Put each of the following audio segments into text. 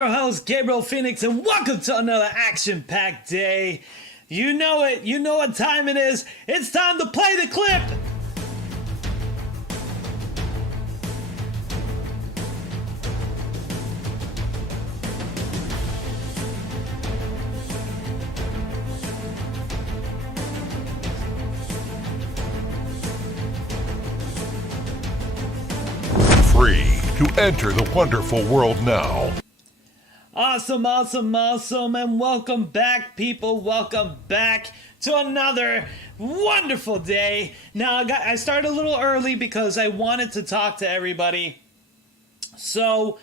Your host Gabriel Phoenix, and welcome to another action-packed day. You know it. You know what time it is. It's time to play the clip. Free to enter the wonderful world now. Awesome, and welcome back, people. Welcome back to another wonderful day. Now, I started a little early because I wanted to talk to everybody. So,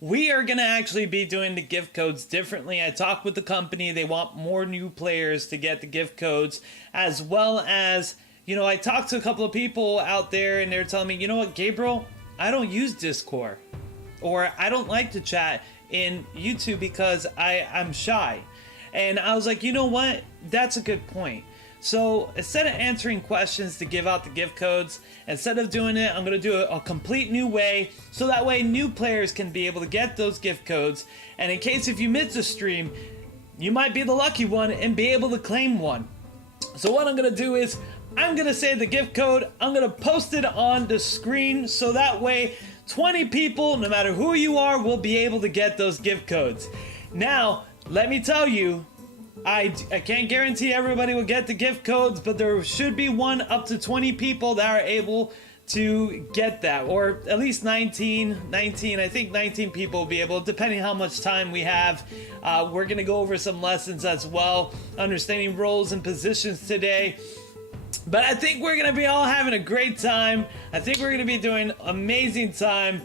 we are going to actually be doing the gift codes differently. I talked with the company. They want more new players to get the gift codes, as well as, I talked to a couple of people out there, and they're telling me, you know what, Gabriel, I don't use Discord, or I don't like to chat in YouTube because I'm shy. And I was like, you know what? That's a good point. So instead of answering questions to give out the gift codes, instead of doing it, I'm going to do a complete new way. So that way new players can be able to get those gift codes. And in case if you miss a stream, you might be the lucky one and be able to claim one. So what I'm going to do is I'm going to say the gift code. I'm going to post it on the screen so that way 20 people, no matter who you are, will be able to get those gift codes. Now, let me tell you, I can't guarantee everybody will get the gift codes, but there should be one up to 20 people that are able to get that, or at least 19. I think 19 people will be able, depending how much time we have. We're going to go over some lessons as well, understanding roles and positions today. But I think we're going to be all having a great time. I think we're going to be doing amazing time.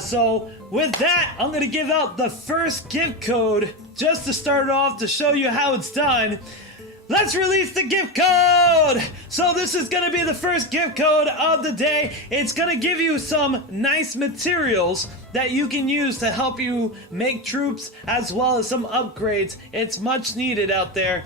So with that, I'm going to give out the first gift code just to start off to show you how it's done. Let's release the gift code! So this is going to be the first gift code of the day. It's going to give you some nice materials that you can use to help you make troops as well as some upgrades. It's much needed out there.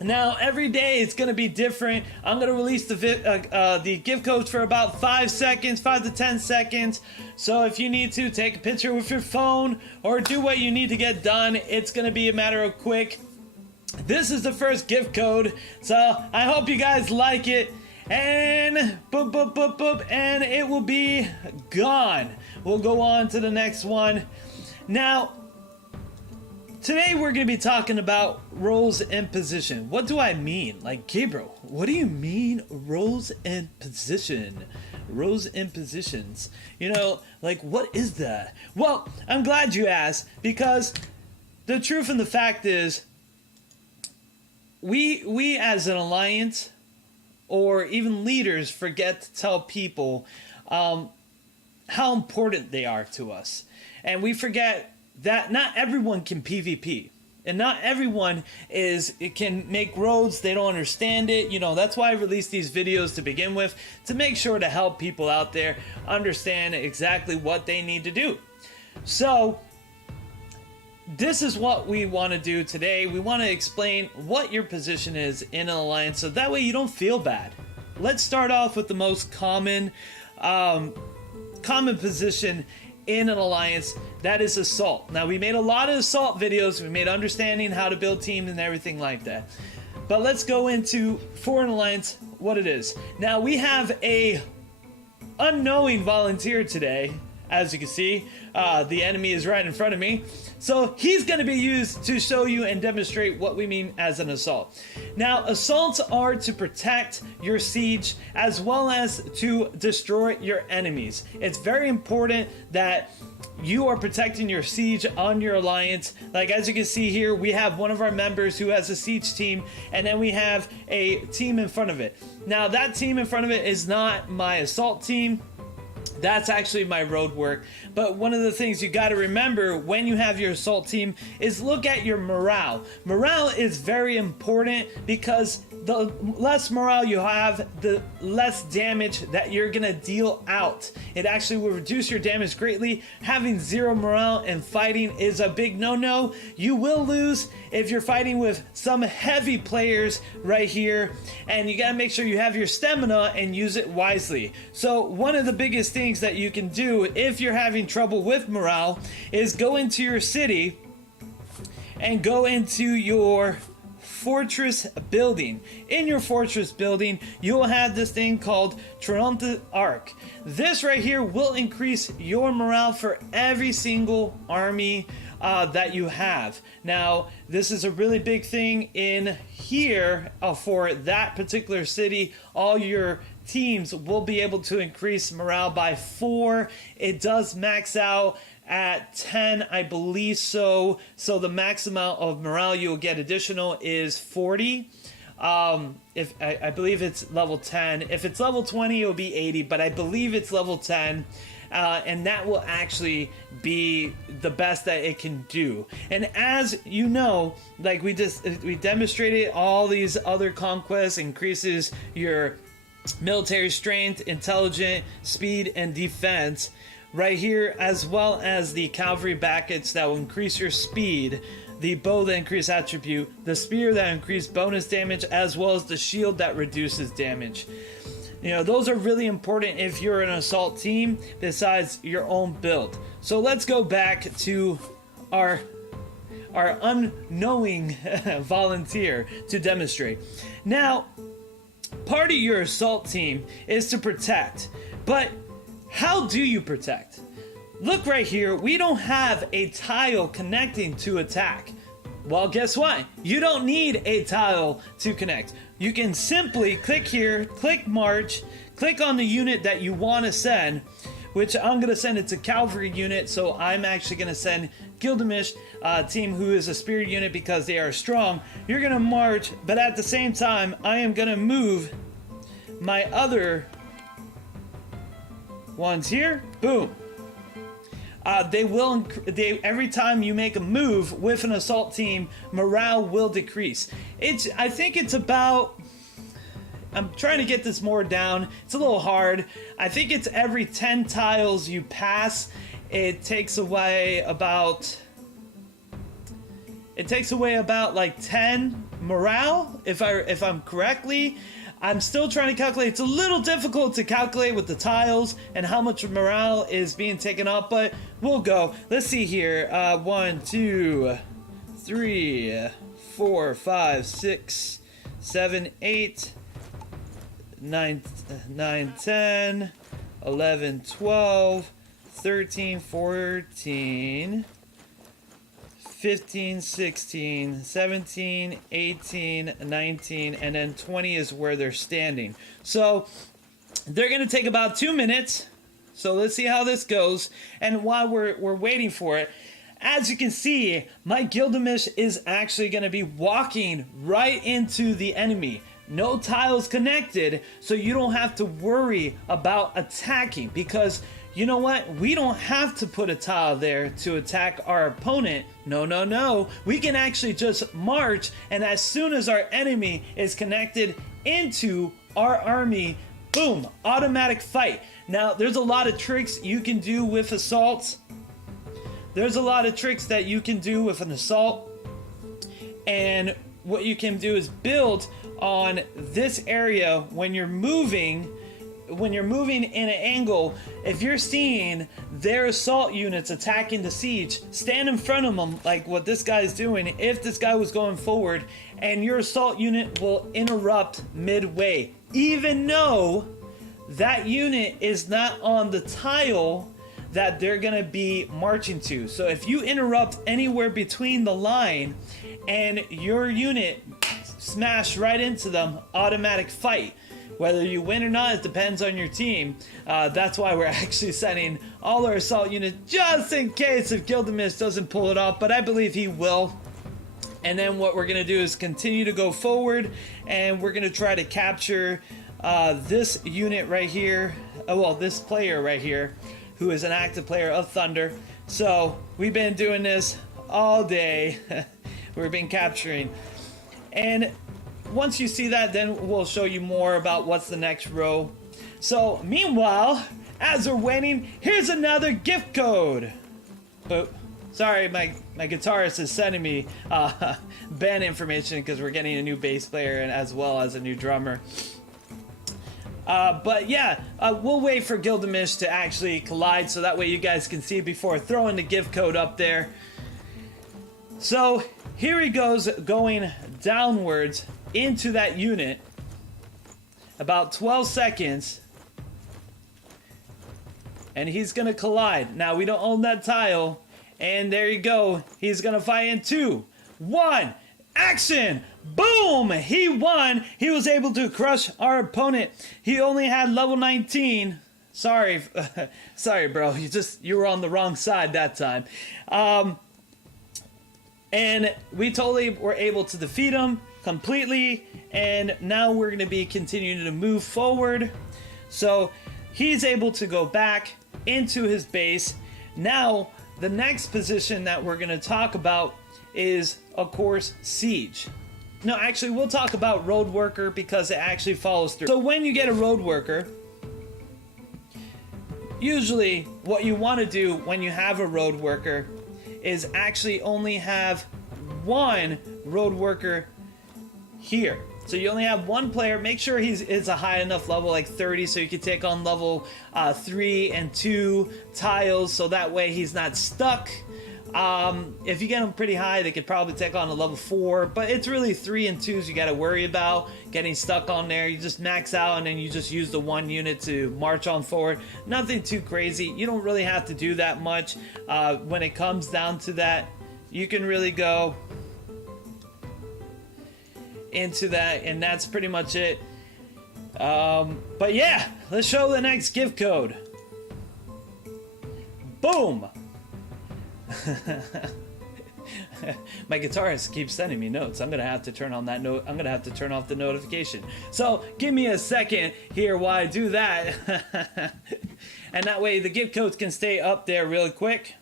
Now, every day it's going to be different. I'm going to release the gift codes for about 5 seconds, 5 to 10 seconds. So if you need to, take a picture with your phone or do what you need to get done. It's going to be a matter of quick. This is the first gift code. So I hope you guys like it. And boop, boop, boop, boop. And it will be gone. We'll go on to the next one. Now, today we're going to be talking about roles and position. What do I mean? Like, Gabriel, what do you mean roles and position? Roles and positions. Like, what is that? Well, I'm glad you asked, because the truth and the fact is, we as an alliance, or even leaders, forget to tell people how important they are to us. And we forget that not everyone can PvP, and not everyone can make roads. They don't understand it. That's why I released these videos to begin with, to make sure to help people out there understand exactly what they need to do. So this is what we want to do today. We want to explain what your position is in an alliance, so that way you don't feel bad. Let's start off with the most common position in an alliance. That is assault. Now, we made a lot of assault videos. We made understanding how to build teams and everything like that. But let's go into, for an alliance, what it is. Now, we have a unknowing volunteer today. As you can see, the enemy is right in front of me. So he's going to be used to show you and demonstrate what we mean as an assault. Now, assaults are to protect your siege as well as to destroy your enemies. It's very important that you are protecting your siege on your alliance. Like, as you can see here, we have one of our members who has a siege team, and then we have a team in front of it. Now, that team in front of it is not my assault team. That's actually my road work. But one of the things you got to remember when you have your assault team is look at your morale. Morale is very important, because the less morale you have, the less damage that you're gonna deal out. It actually will reduce your damage greatly. Having 0 morale and fighting is a big no-no. You will lose if you're fighting with some heavy players right here, and you gotta make sure you have your stamina and use it wisely. So one of the biggest things that you can do if you're having trouble with morale is go into your city and go into your fortress building. In your fortress building, you will have this thing called Triumphant Arc. This right here will increase your morale for every single army that you have. Now, this is a really big thing in here for that particular city. All your teams will be able to increase morale by 4. It does max out at 10, I believe so. So the max amount of morale you'll get additional is 40. If I believe it's level 10. If it's level 20, it'll be 80, but I believe it's level 10. And that will actually be the best that it can do. And as you know, like we demonstrated, all these other conquests increases your military strength, intelligence, speed, and defense right here, as well as the cavalry buckets that will increase your speed, the bow that increase attribute, the spear that increase bonus damage, as well as the shield that reduces damage. You know, those are really important if you're an assault team besides your own build. So let's go back to our unknowing volunteer to demonstrate. Now, part of your assault team is to protect, but how do you protect? Look right here, we don't have a tile connecting to attack. Well, guess what? You don't need a tile to connect. You can simply click here, click march, click on the unit that you want to send, which I'm going to send it to cavalry unit, so I'm actually going to send Gilgamesh team, who is a spear unit, because they are strong. You're going to march, but at the same time, I am going to move my other ones here. Boom. Every time you make a move with an assault team, morale will decrease. I think it's about, I'm trying to get this more down. It's a little hard. I think it's every 10 tiles you pass, it takes away about like 10 morale, if I'm correctly. I'm still trying to calculate. It's a little difficult to calculate with the tiles and how much morale is being taken up, but we'll go. Let's see here. 1, 2, 3, 4, 5, 6, 7, 8, 9, 10, 11, 12, 13, 14, 15, 16, 17, 18, 19, and then 20 is where they're standing. So they're going to take about 2 minutes. So let's see how this goes. And while we're waiting for it, as you can see, my Gilgamesh is actually going to be walking right into the enemy. No tiles connected, so you don't have to worry about attacking, because you know what? We don't have to put a tile there to attack our opponent. No. We can actually just march, and as soon as our enemy is connected into our army, boom, automatic fight. Now, there's a lot of tricks you can do with assaults. There's a lot of tricks that you can do with an assault. And what you can do is build on this area when you're moving in an angle. If you're seeing their assault units attacking the siege, stand in front of them like what this guy is doing. If this guy was going forward, and your assault unit will interrupt midway, even though that unit is not on the tile that they're gonna be marching to. So if you interrupt anywhere between the line and your unit smash right into them, automatic fight. Whether you win or not, it depends on your team. That's why we're actually sending all our assault units just in case if Gilgamesh doesn't pull it off, but I believe he will. And then what we're going to do is continue to go forward, and we're going to try to capture this unit right here. This player right here, who is an active player of Thunder. So we've been doing this all day. We've been capturing. And once you see that, then we'll show you more about what's the next row. So meanwhile, as we're waiting, here's another gift code. But sorry, my guitarist is sending me band information because we're getting a new bass player and as well as a new drummer. But yeah, we'll wait for Gilgamesh to actually collide so that way you guys can see before throwing the gift code up there. So here he goes, going downwards into that unit. About 12 seconds. And he's gonna collide. Now we don't own that tile. And there you go. He's gonna fight in 2, 1, action! Boom! He won. He was able to crush our opponent. He only had level 19. Sorry, sorry, bro. You were on the wrong side that time. And we totally were able to defeat him completely. And now we're going to be continuing to move forward. So he's able to go back into his base. Now, the next position that we're going to talk about is, of course, Siege. No, actually, we'll talk about Road Worker because it actually follows through. So when you get a Road Worker, usually what you want to do when you have a Road Worker is actually only have one Road Worker here. So you only have one player. Make sure it's a high enough level, like 30, so you can take on level 3 and 2 tiles, so that way he's not stuck. If you get them pretty high, they could probably take on a level 4, but it's really 3 and 2s you got to worry about getting stuck on there. You just max out and then you just use the one unit to march on forward. Nothing too crazy. You don't really have to do that much. When it comes down to that, you can really go into that, and that's pretty much it. But yeah, let's show the next gift code. Boom! My guitarist keeps sending me notes. I'm gonna have to turn on that note. I'm gonna have to turn off the notification. So give me a second here while I do that. And that way the gift codes can stay up there really quick.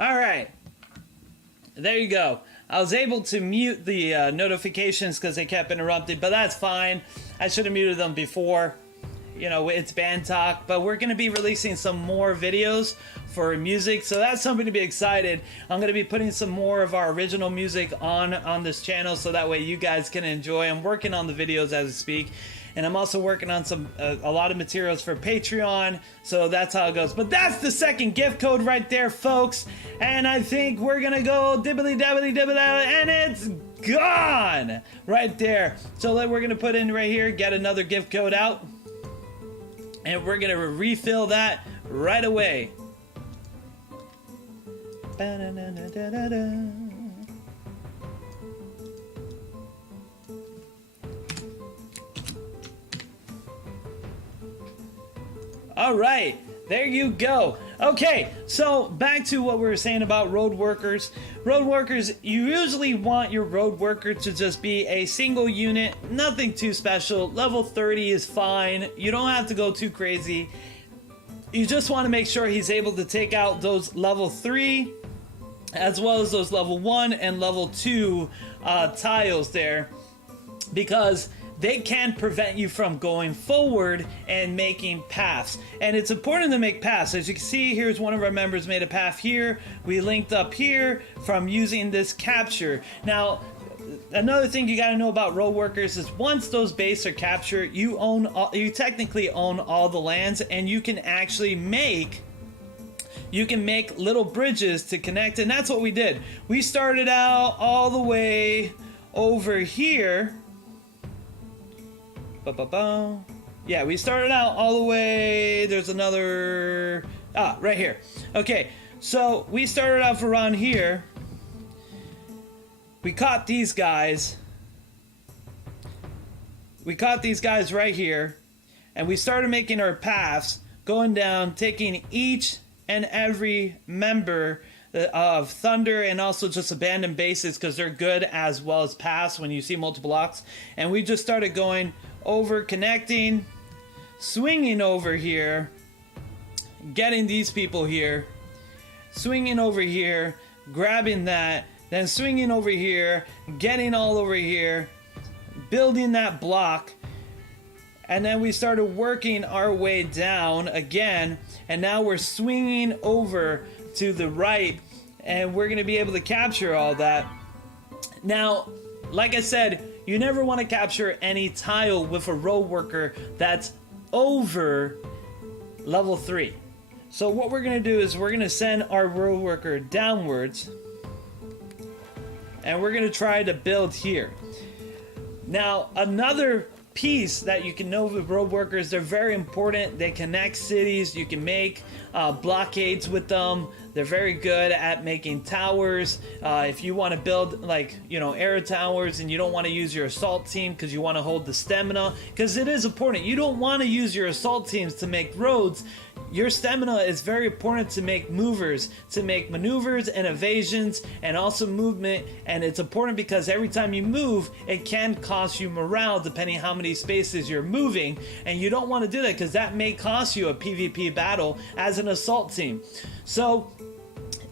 All right, there you go. I was able to mute the notifications because they kept interrupting, but that's fine. I should have muted them before. You know, it's band talk, but we're going to be releasing some more videos for music, so that's something to be excited. I'm going to be putting some more of our original music on this channel, so that way you guys can enjoy. I'm working on the videos as we speak, and I'm also working on a lot of materials for Patreon, so that's how it goes. But that's the second gift code right there, folks, and I think we're going to go dibbly dabbly dibbly, and it's gone right there. So we're going to put in right here, get another gift code out. And we're going to refill that right away. All right, there you go. Okay, so back to what we were saying about road workers. Road workers, you usually want your road worker to just be a single unit, nothing too special. Level 30 is fine. You don't have to go too crazy. You just want to make sure he's able to take out those level 3 as well as those level 1 and level 2 tiles there, because they can prevent you from going forward and making paths. And it's important to make paths. As you can see, here's one of our members made a path here. We linked up here from using this capture. Now, another thing you got to know about road workers is once those bases are captured, you technically own all the lands, and you can actually make little bridges to connect, and that's what we did. We started out all the way over here. Yeah, we started out all the way. There's another. Right here. Okay, so we started off around here. We caught these guys. We caught these guys right here. and we started making our paths, going down, taking each and every member of Thunder and also just abandoned bases because they're good as well as paths when you see multiple blocks. And we just started going over, connecting, swinging over here, getting these people here, swinging over here, grabbing that, then swinging over here, getting all over here, building that block. And then we started working our way down again, and now we're swinging over to the right, and we're going to be able to capture all that. Now, like I said, you never want to capture any tile with a road worker that's over level 3. So what we're going to do is we're going to send our road worker downwards, and we're going to try to build here. Now, another piece that you can know with road workers, they're very important. They connect cities. You can make blockades with them. They're very good at making towers. If you want to build like, air towers and you don't want to use your assault team because you want to hold the stamina, because it is important. You don't want to use your assault teams to make roads. Your stamina is very important to make movers, to make maneuvers and evasions and also movement. And it's important because every time you move, it can cost you morale depending how many spaces you're moving. And you don't want to do that because that may cost you a PvP battle as an assault team. So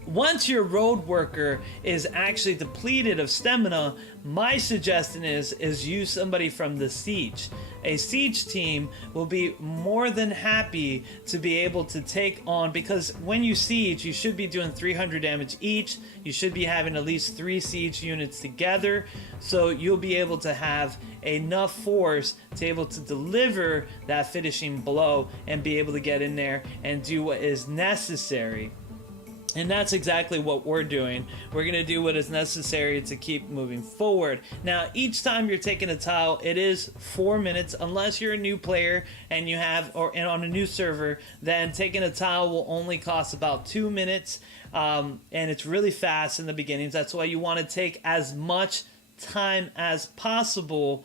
once your road worker is actually depleted of stamina, my suggestion is use somebody from the siege. A siege team will be more than happy to be able to take on, because when you siege, you should be doing 300 damage each. You should be having at least 3 siege units together, so you'll be able to have enough force to be able to deliver that finishing blow and be able to get in there and do what is necessary. And that's exactly what we're doing. We're going to do what is necessary to keep moving forward. Now, each time you're taking a tile, it is 4 minutes. Unless you're a new player and you have, and on a new server, then taking a tile will only cost about 2 minutes. And it's really fast in the beginnings. That's why you want to take as much time as possible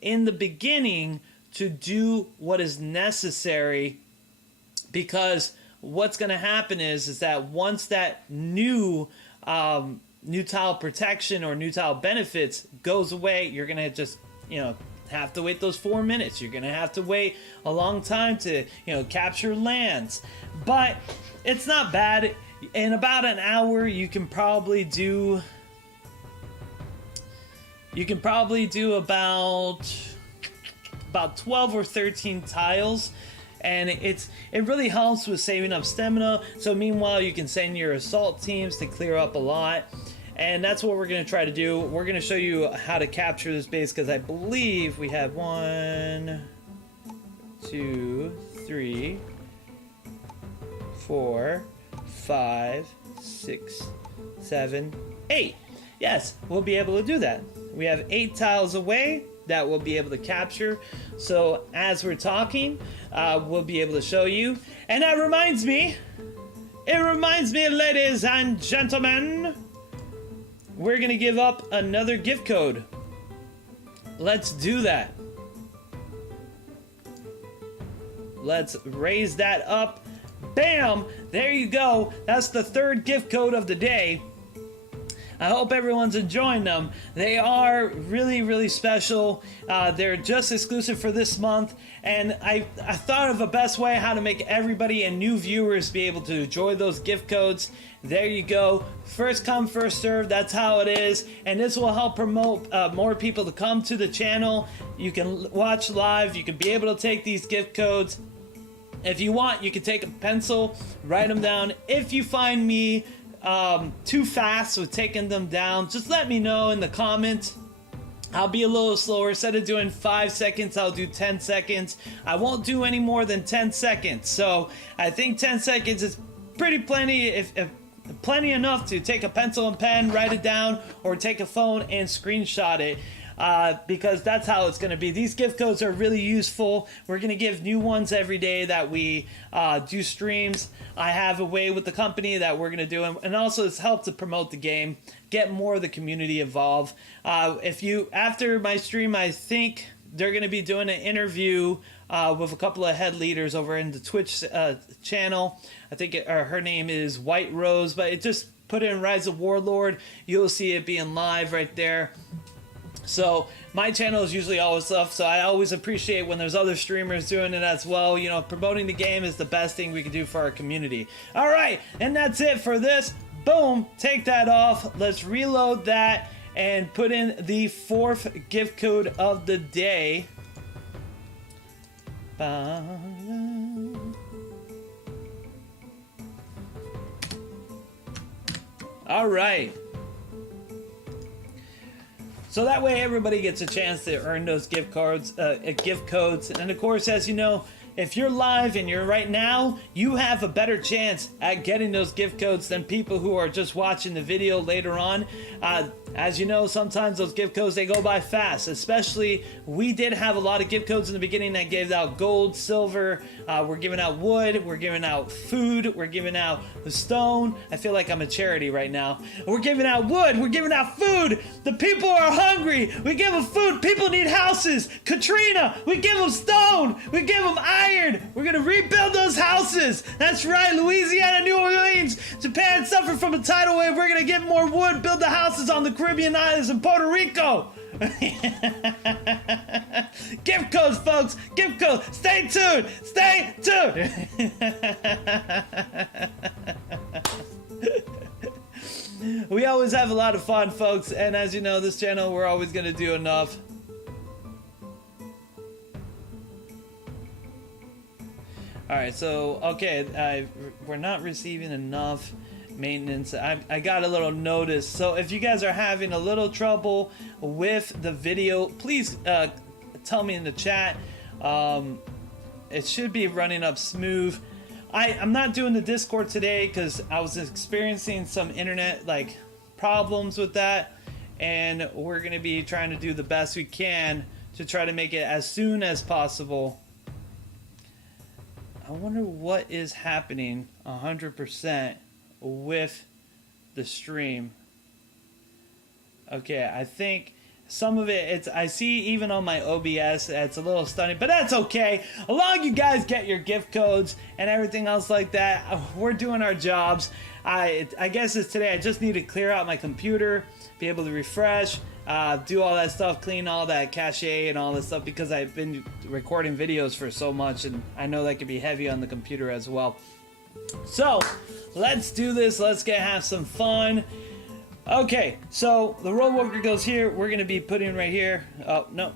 in the beginning to do what is necessary, because what's going to happen is that once that new tile protection or new tile benefits goes away, you're going to just have to wait those 4 minutes. You're going to have to wait a long time to capture lands, but it's not bad. In about an hour you can probably do about 12 or 13 tiles. And it really helps with saving up stamina. So meanwhile, you can send your assault teams to clear up a lot. And that's what we're going to try to do. We're going to show you how to capture this base, because I believe we have 1, 2, 3, 4, 5, 6, 7, 8. Yes, we'll be able to do that. We have 8 tiles away that we'll be able to capture. So as we're talking, we'll be able to show you. And that reminds me, ladies and gentlemen, we're gonna give up another gift code. Let's do that. Let's raise that up. Bam! There you go. That's the 3rd gift code of the day. I hope everyone's enjoying them. They are really, really special. They're just exclusive for this month. And I thought of a best way how to make everybody and new viewers be able to enjoy those gift codes. There you go. First come, first serve. That's how it is. And this will help promote more people to come to the channel. You can watch live. You can be able to take these gift codes. If you want, you can take a pencil, write them down. If you find me too fast with taking them down, just let me know in the comments. I'll be a little slower. Instead of doing 5 seconds, I'll do 10 seconds. I won't do any more than 10 seconds. So I think 10 seconds is pretty plenty, if plenty enough to take a pencil and pen, write it down, or take a phone and screenshot it. Because that's how it's going to be. These gift codes are really useful. We're going to give new ones every day that we do streams. I have a way with the company that we're going to do, and also it's helped to promote the game, get more of the community involved. If you, after my stream, I think they're going to be doing an interview with a couple of head leaders over in the Twitch channel. I think her name is White Rose, but it just put in Rise of Warlord. You'll see it being live right there. So my channel is usually always up, so I always appreciate when there's other streamers doing it as well. You know, promoting the game is the best thing we can do for our community. All right, and that's it for this. Boom, take that off. Let's reload that and put in the 4th gift code of the day. All right. So that way everybody gets a chance to earn those gift codes. And of course, as you know, if you're live and you're right now, you have a better chance at getting those gift codes than people who are just watching the video later on. As you know, sometimes those gift codes, they go by fast. Especially, we did have a lot of gift codes in the beginning that gave out gold, silver. We're giving out wood. We're giving out food. We're giving out stone. I feel like I'm a charity right now. We're giving out wood. We're giving out food. The people are hungry. We give them food. People need houses. Katrina, we give them stone. We give them iron. We're going to rebuild those houses. That's right. Louisiana, New Orleans, Japan suffered from a tidal wave. We're going to get more wood, build the houses on the Caribbean islands and Puerto Rico. Gift codes, folks. Gift codes. Stay tuned. Stay tuned. We always have a lot of fun, folks. And as you know, this channel, we're always going to do enough. Alright, so, okay, we're not receiving enough maintenance. I got a little notice. So if you guys are having a little trouble with the video, please tell me in the chat. It should be running up smooth. I'm not doing the Discord today because I was experiencing some internet problems with that, and we're going to be trying to do the best we can to try to make it as soon as possible. I wonder what is happening 100% with the stream. Okay, I think some of it, I see even on my OBS, it's a little stunning, but that's okay. As long as you guys get your gift codes and everything else like that, we're doing our jobs. I guess it's today. I just need to clear out my computer, be able to refresh, do all that stuff, clean all that cache and all this stuff, because I've been recording videos for so much, and I know that can be heavy on the computer as well. So let's do this. Let's have some fun. Okay, so the road worker goes here. We're gonna be putting right here. Oh no,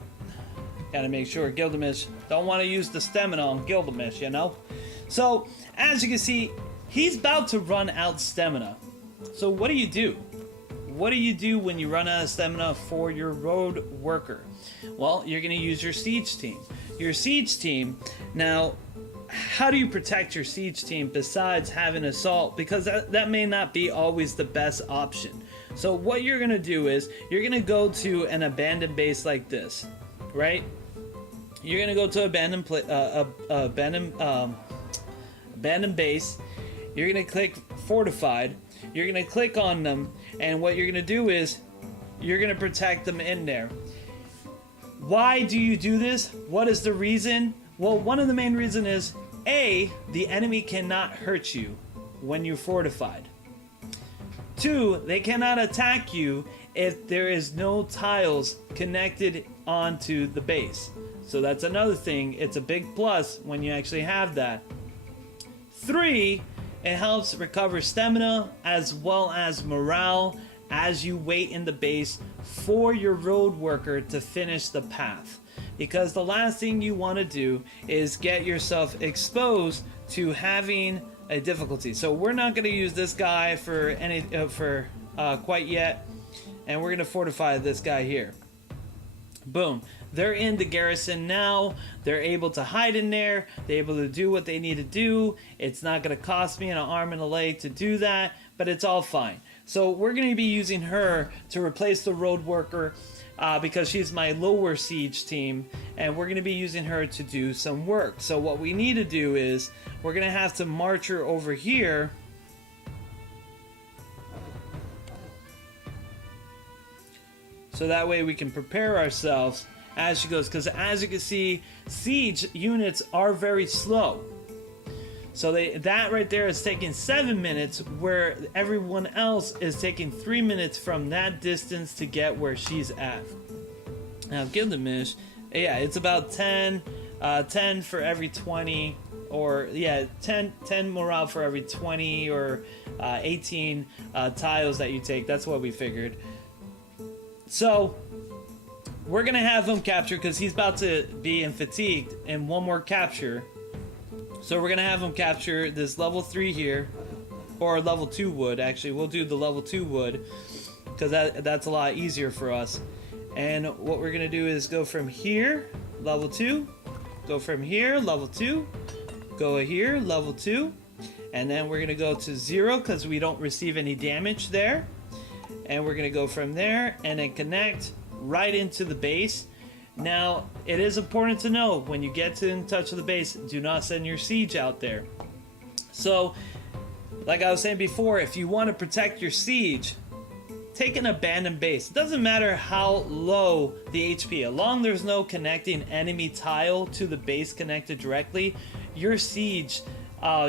gotta make sure Gilgamesh don't want to use the stamina on Gilgamesh, you know. So as you can see, he's about to run out stamina. So what do you do? What do you do when you run out of stamina for your road worker? Well, you're gonna use your siege team. Your siege team. Now, how do you protect your siege team besides having assault? Because that may not be always the best option. So what you're gonna do is you're gonna go to an abandoned base like this, right? You're gonna go to abandoned base. You're gonna click fortified. You're gonna click on them, and what you're gonna do is you're gonna protect them in there. Why do you do this? What is the reason? Well, one of the main reasons is A, the enemy cannot hurt you when you're fortified. 2, they cannot attack you if there is no tiles connected onto the base. So that's another thing. It's a big plus when you actually have that. 3, it helps recover stamina as well as morale as you wait in the base for your road worker to finish the path. Because the last thing you want to do is get yourself exposed to having a difficulty. So we're not going to use this guy for quite yet, and we're going to fortify this guy here. Boom. They're in the garrison now. They're able to hide in there. They're able to do what they need to do. It's not going to cost me an arm and a leg to do that, but it's all fine. So we're going to be using her to replace the road worker because she's my lower siege team, and we're going to be using her to do some work. So what we need to do is we're going to have to march her over here. So that way we can prepare ourselves as she goes, because as you can see, siege units are very slow. So that right there is taking 7 minutes, where everyone else is taking 3 minutes from that distance to get where she's at. Now Gilgamesh, yeah, it's about 10 for every 20, or yeah, 10 morale for every 20 or 18 tiles that you take. That's what we figured. So we're gonna have him capture, because he's about to be in fatigued in one more capture. So we're gonna have him capture this level 3 here, or level 2 wood. Actually, we'll do the level 2 wood, because that's a lot easier for us. And what we're gonna do is go from here, level 2, go from here, level 2, go here, level 2, and then we're gonna go to 0 because we don't receive any damage there. And we're gonna go from there and then connect right into the base. Now, it is important to know, when you get in touch with the base, do not send your siege out there. So, like I was saying before, if you want to protect your siege, take an abandoned base. It doesn't matter how low the HP, as long as there's no connecting enemy tile to the base connected directly, your siege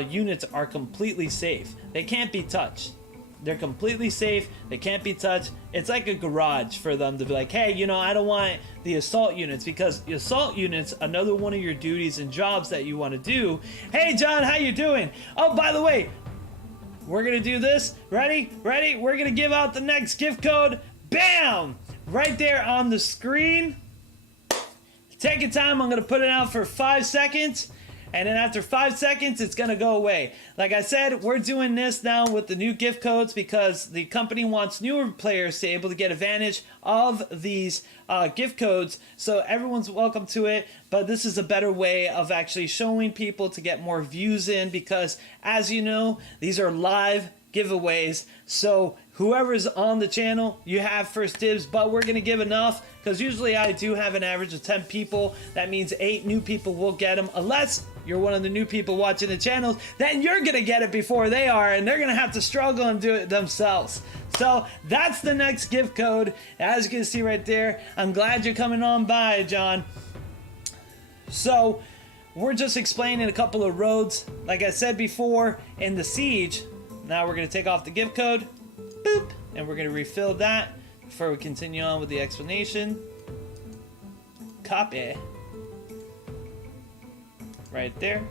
units are completely safe. They can't be touched. They're completely safe. They can't be touched. It's like a garage for them to be like, hey, you know, I don't want the assault units, because the assault units, another one of your duties and jobs that you want to do. Hey, John, how you doing? Oh, by the way, we're going to do this. Ready? Ready? We're going to give out the next gift code. Bam! Right there on the screen. Take your time. I'm going to put it out for 5 seconds. And then after 5 seconds, it's going to go away. Like I said, we're doing this now with the new gift codes because the company wants newer players to be able to get advantage of these gift codes. So everyone's welcome to it. But this is a better way of actually showing people to get more views in, because as you know, these are live giveaways. So whoever's on the channel, you have first dibs, but we're going to give enough, because usually I do have an average of 10 people. That means 8 new people will get them, unless you're one of the new people watching the channels. Then you're going to get it before they are, and they're going to have to struggle and do it themselves. So that's the next gift code. As you can see right there, I'm glad you're coming on by, John. So we're just explaining a couple of roads. Like I said before, in the siege, now we're going to take off the gift code. Boop, and we're going to refill that before we continue on with the explanation. Copy. Right there.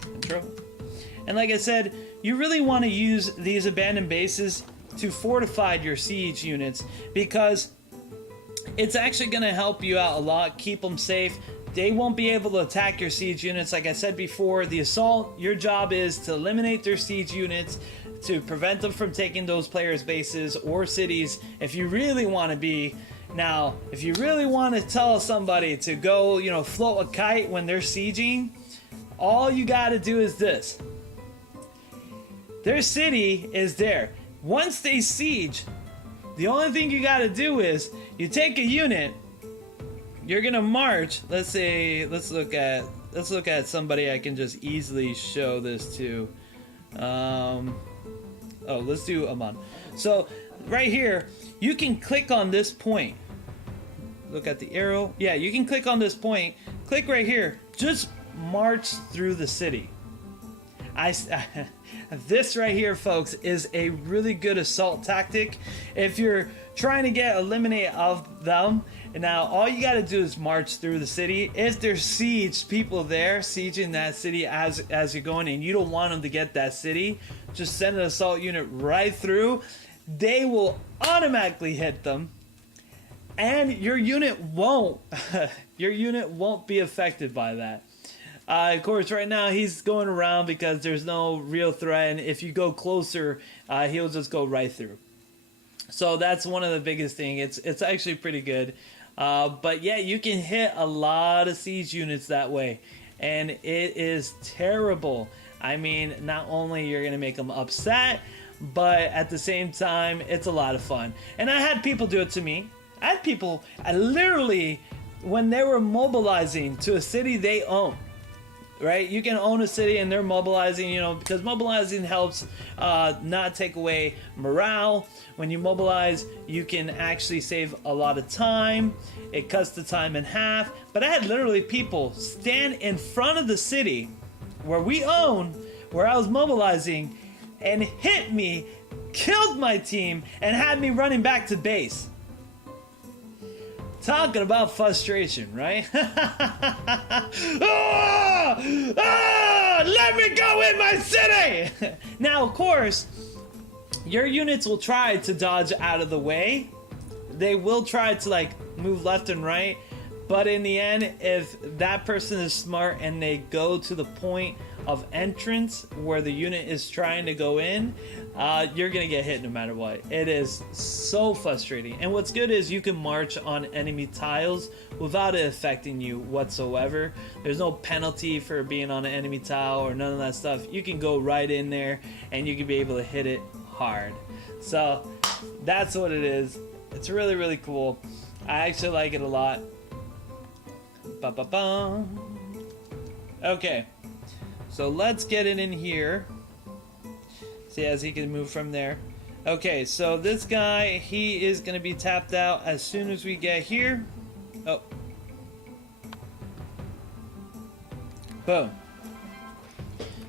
Control. And like I said, you really want to use these abandoned bases to fortify your siege units, because it's actually going to help you out a lot, keep them safe. They won't be able to attack your siege units. Like I said before, the assault, your job is to eliminate their siege units, to prevent them from taking those players' bases or cities. If you really want to be, now, if you really want to tell somebody to go, you know, float a kite when they're sieging, all you got to do is this. Their city is there. Once they siege, the only thing you got to do is you take a unit. You're gonna march. Let's say, let's look at somebody I can just easily show this to. Oh, let's do Aman. So right here, you can click on this point. Look at the arrow. Yeah, you can click on this point. Click right here. Just march through the city. This right here, folks, is a really good assault tactic. If you're trying to get eliminate of them, and now all you got to do is march through the city. If there's siege people there sieging that city as you're going, and you don't want them to get that city, just send an assault unit right through. They will automatically hit them, and your unit won't be affected by that. Of course, right now he's going around because there's no real threat, and if you go closer, he'll just go right through. So that's one of the biggest things. It's actually pretty good. But yeah, you can hit a lot of siege units that way, and it is terrible. I mean, not only you're gonna make them upset, but at the same time, it's a lot of fun. And I had people do it to me. I had people, literally, when they were mobilizing to a city they own, right? You can own a city and they're mobilizing, you know, because mobilizing helps not take away morale. When you mobilize, you can actually save a lot of time. It cuts the time in half. But I had literally people stand in front of the city where we own, where I was mobilizing, and hit me, killed my team, and had me running back to base. Talking about frustration, right? Let me go in my city! Now, of course, your units will try to dodge out of the way. They will try to like move left and right. But in the end, if that person is smart and they go to the point of entrance where the unit is trying to go in, you're gonna get hit no matter what. It is so frustrating. And what's good is you can march on enemy tiles without it affecting you whatsoever. There's no penalty for being on an enemy tile or none of that stuff. You can go right in there and you can be able to hit it hard. So that's what it is. It's really, really cool. I actually like it a lot. Ba-ba-ba. Okay, so let's get it in here. See, as he can move from there. Okay, so this guy, he is going to be tapped out as soon as we get here. Oh. Boom.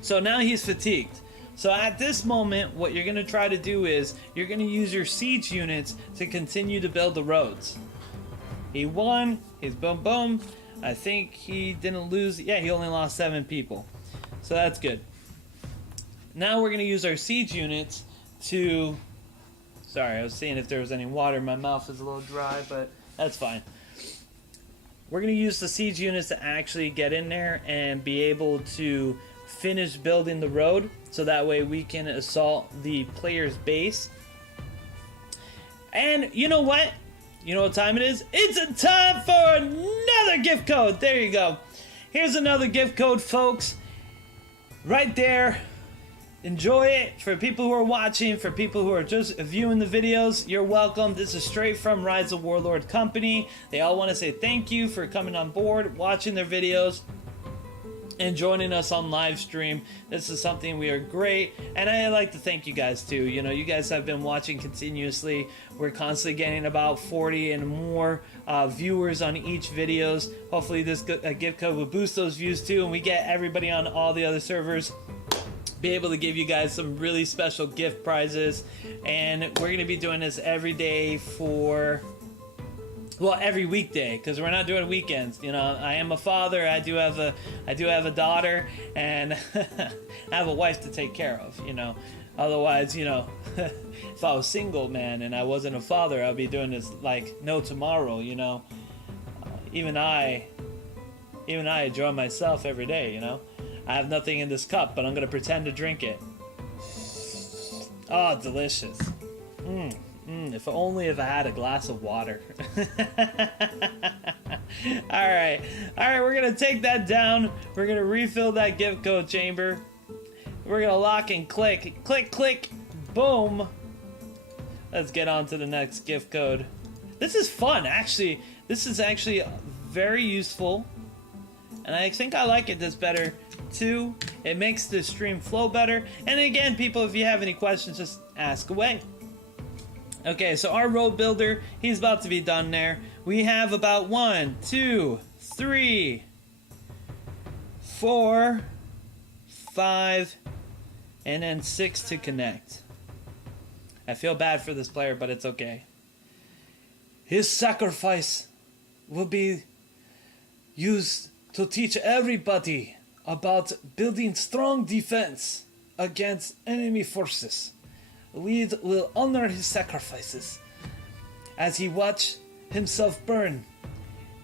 So now he's fatigued. So at this moment, what you're going to try to do is you're going to use your siege units to continue to build the roads. He won. He's boom, boom. I think he didn't lose. Yeah, he only lost 7 people. So that's good. Now we're going to use our siege units to... Sorry, I was seeing if there was any water. My mouth is a little dry, but that's fine. We're going to use the siege units to actually get in there and be able to finish building the road. So that way we can assault the player's base. And you know what? You know what time it is? It's a time for another gift code. There you go. Here's another gift code, folks. Right there. Enjoy it. For people who are watching, for people who are just viewing the videos, you're welcome. This is straight from Rise of Warlord Company. They all want to say thank you for coming on board, watching their videos, and joining us on live stream. This is something we are great, and I like to thank you guys too. You know, you guys have been watching continuously. We're constantly getting about 40 and more viewers on each videos. Hopefully this gift code will boost those views too, and we get everybody on all the other servers be able to give you guys some really special gift prizes. And we're going to be doing this every day for... well, every weekday, because we're not doing weekends. You know, I am a father. I do have a daughter, and I have a wife to take care of. You know, otherwise, you know, if I was single, man, and I wasn't a father, I'd be doing this like no tomorrow. You know, even I enjoy myself every day. You know, I have nothing in this cup, but I'm gonna pretend to drink it. Oh, delicious. If only if I had a glass of water. Alright, we're gonna take that down. We're gonna refill that gift code chamber. We're gonna lock and click. Click, click, boom. Let's get on to the next gift code. This is fun, actually. This is actually very useful. And I think I like it this better, too. It makes the stream flow better. And again, people, if you have any questions, just ask away. Okay, so our road builder, he's about to be done there. We have about 1, 2, 3, 4, 5, and then 6 to connect. I feel bad for this player, but it's okay. His sacrifice will be used to teach everybody about building strong defense against enemy forces. We will honor his sacrifices as he watch himself burn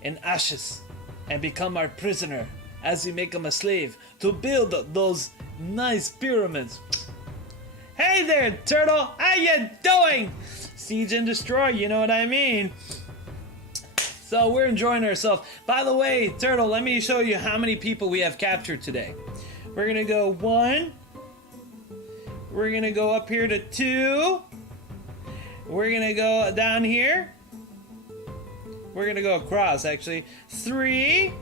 in ashes and become our prisoner as we make him a slave to build those nice pyramids. Hey there, turtle! How you doing? Siege and destroy, you know what I mean? So we're enjoying ourselves. By the way, turtle, let me show you how many people we have captured today. We're gonna go 1. We're gonna go up here to 2. We're gonna go down here. We're gonna go across, actually. 3.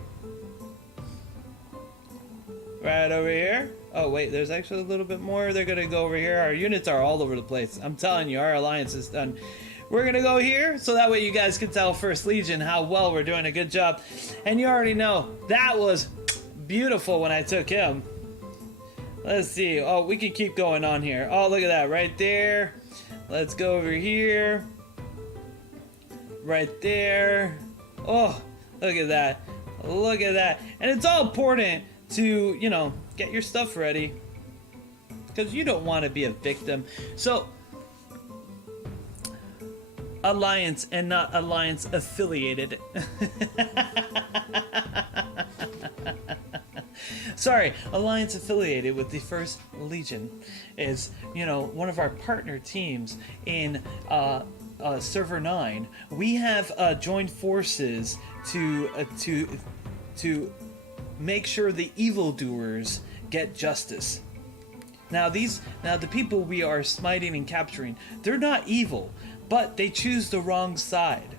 Right over here. Oh wait, there's actually a little bit more. They're gonna go over here. Our units are all over the place. I'm telling you, our alliance is done. We're gonna go here, so that way you guys can tell First Legion how well we're doing a good job. And you already know, that was beautiful when I took him. Let's see. Oh, we can keep going on here. Oh, look at that right there. Let's go over here. Right there. Oh, look at that. Look at that. And it's all important to, you know, get your stuff ready, because you don't want to be a victim. So, alliance and not alliance affiliated. Sorry, alliance affiliated with the First Legion is, you know, one of our partner teams in Server 9. We have joined forces to make sure the evildoers get justice. Now the people we are smiting and capturing, they're not evil, but they choose the wrong side.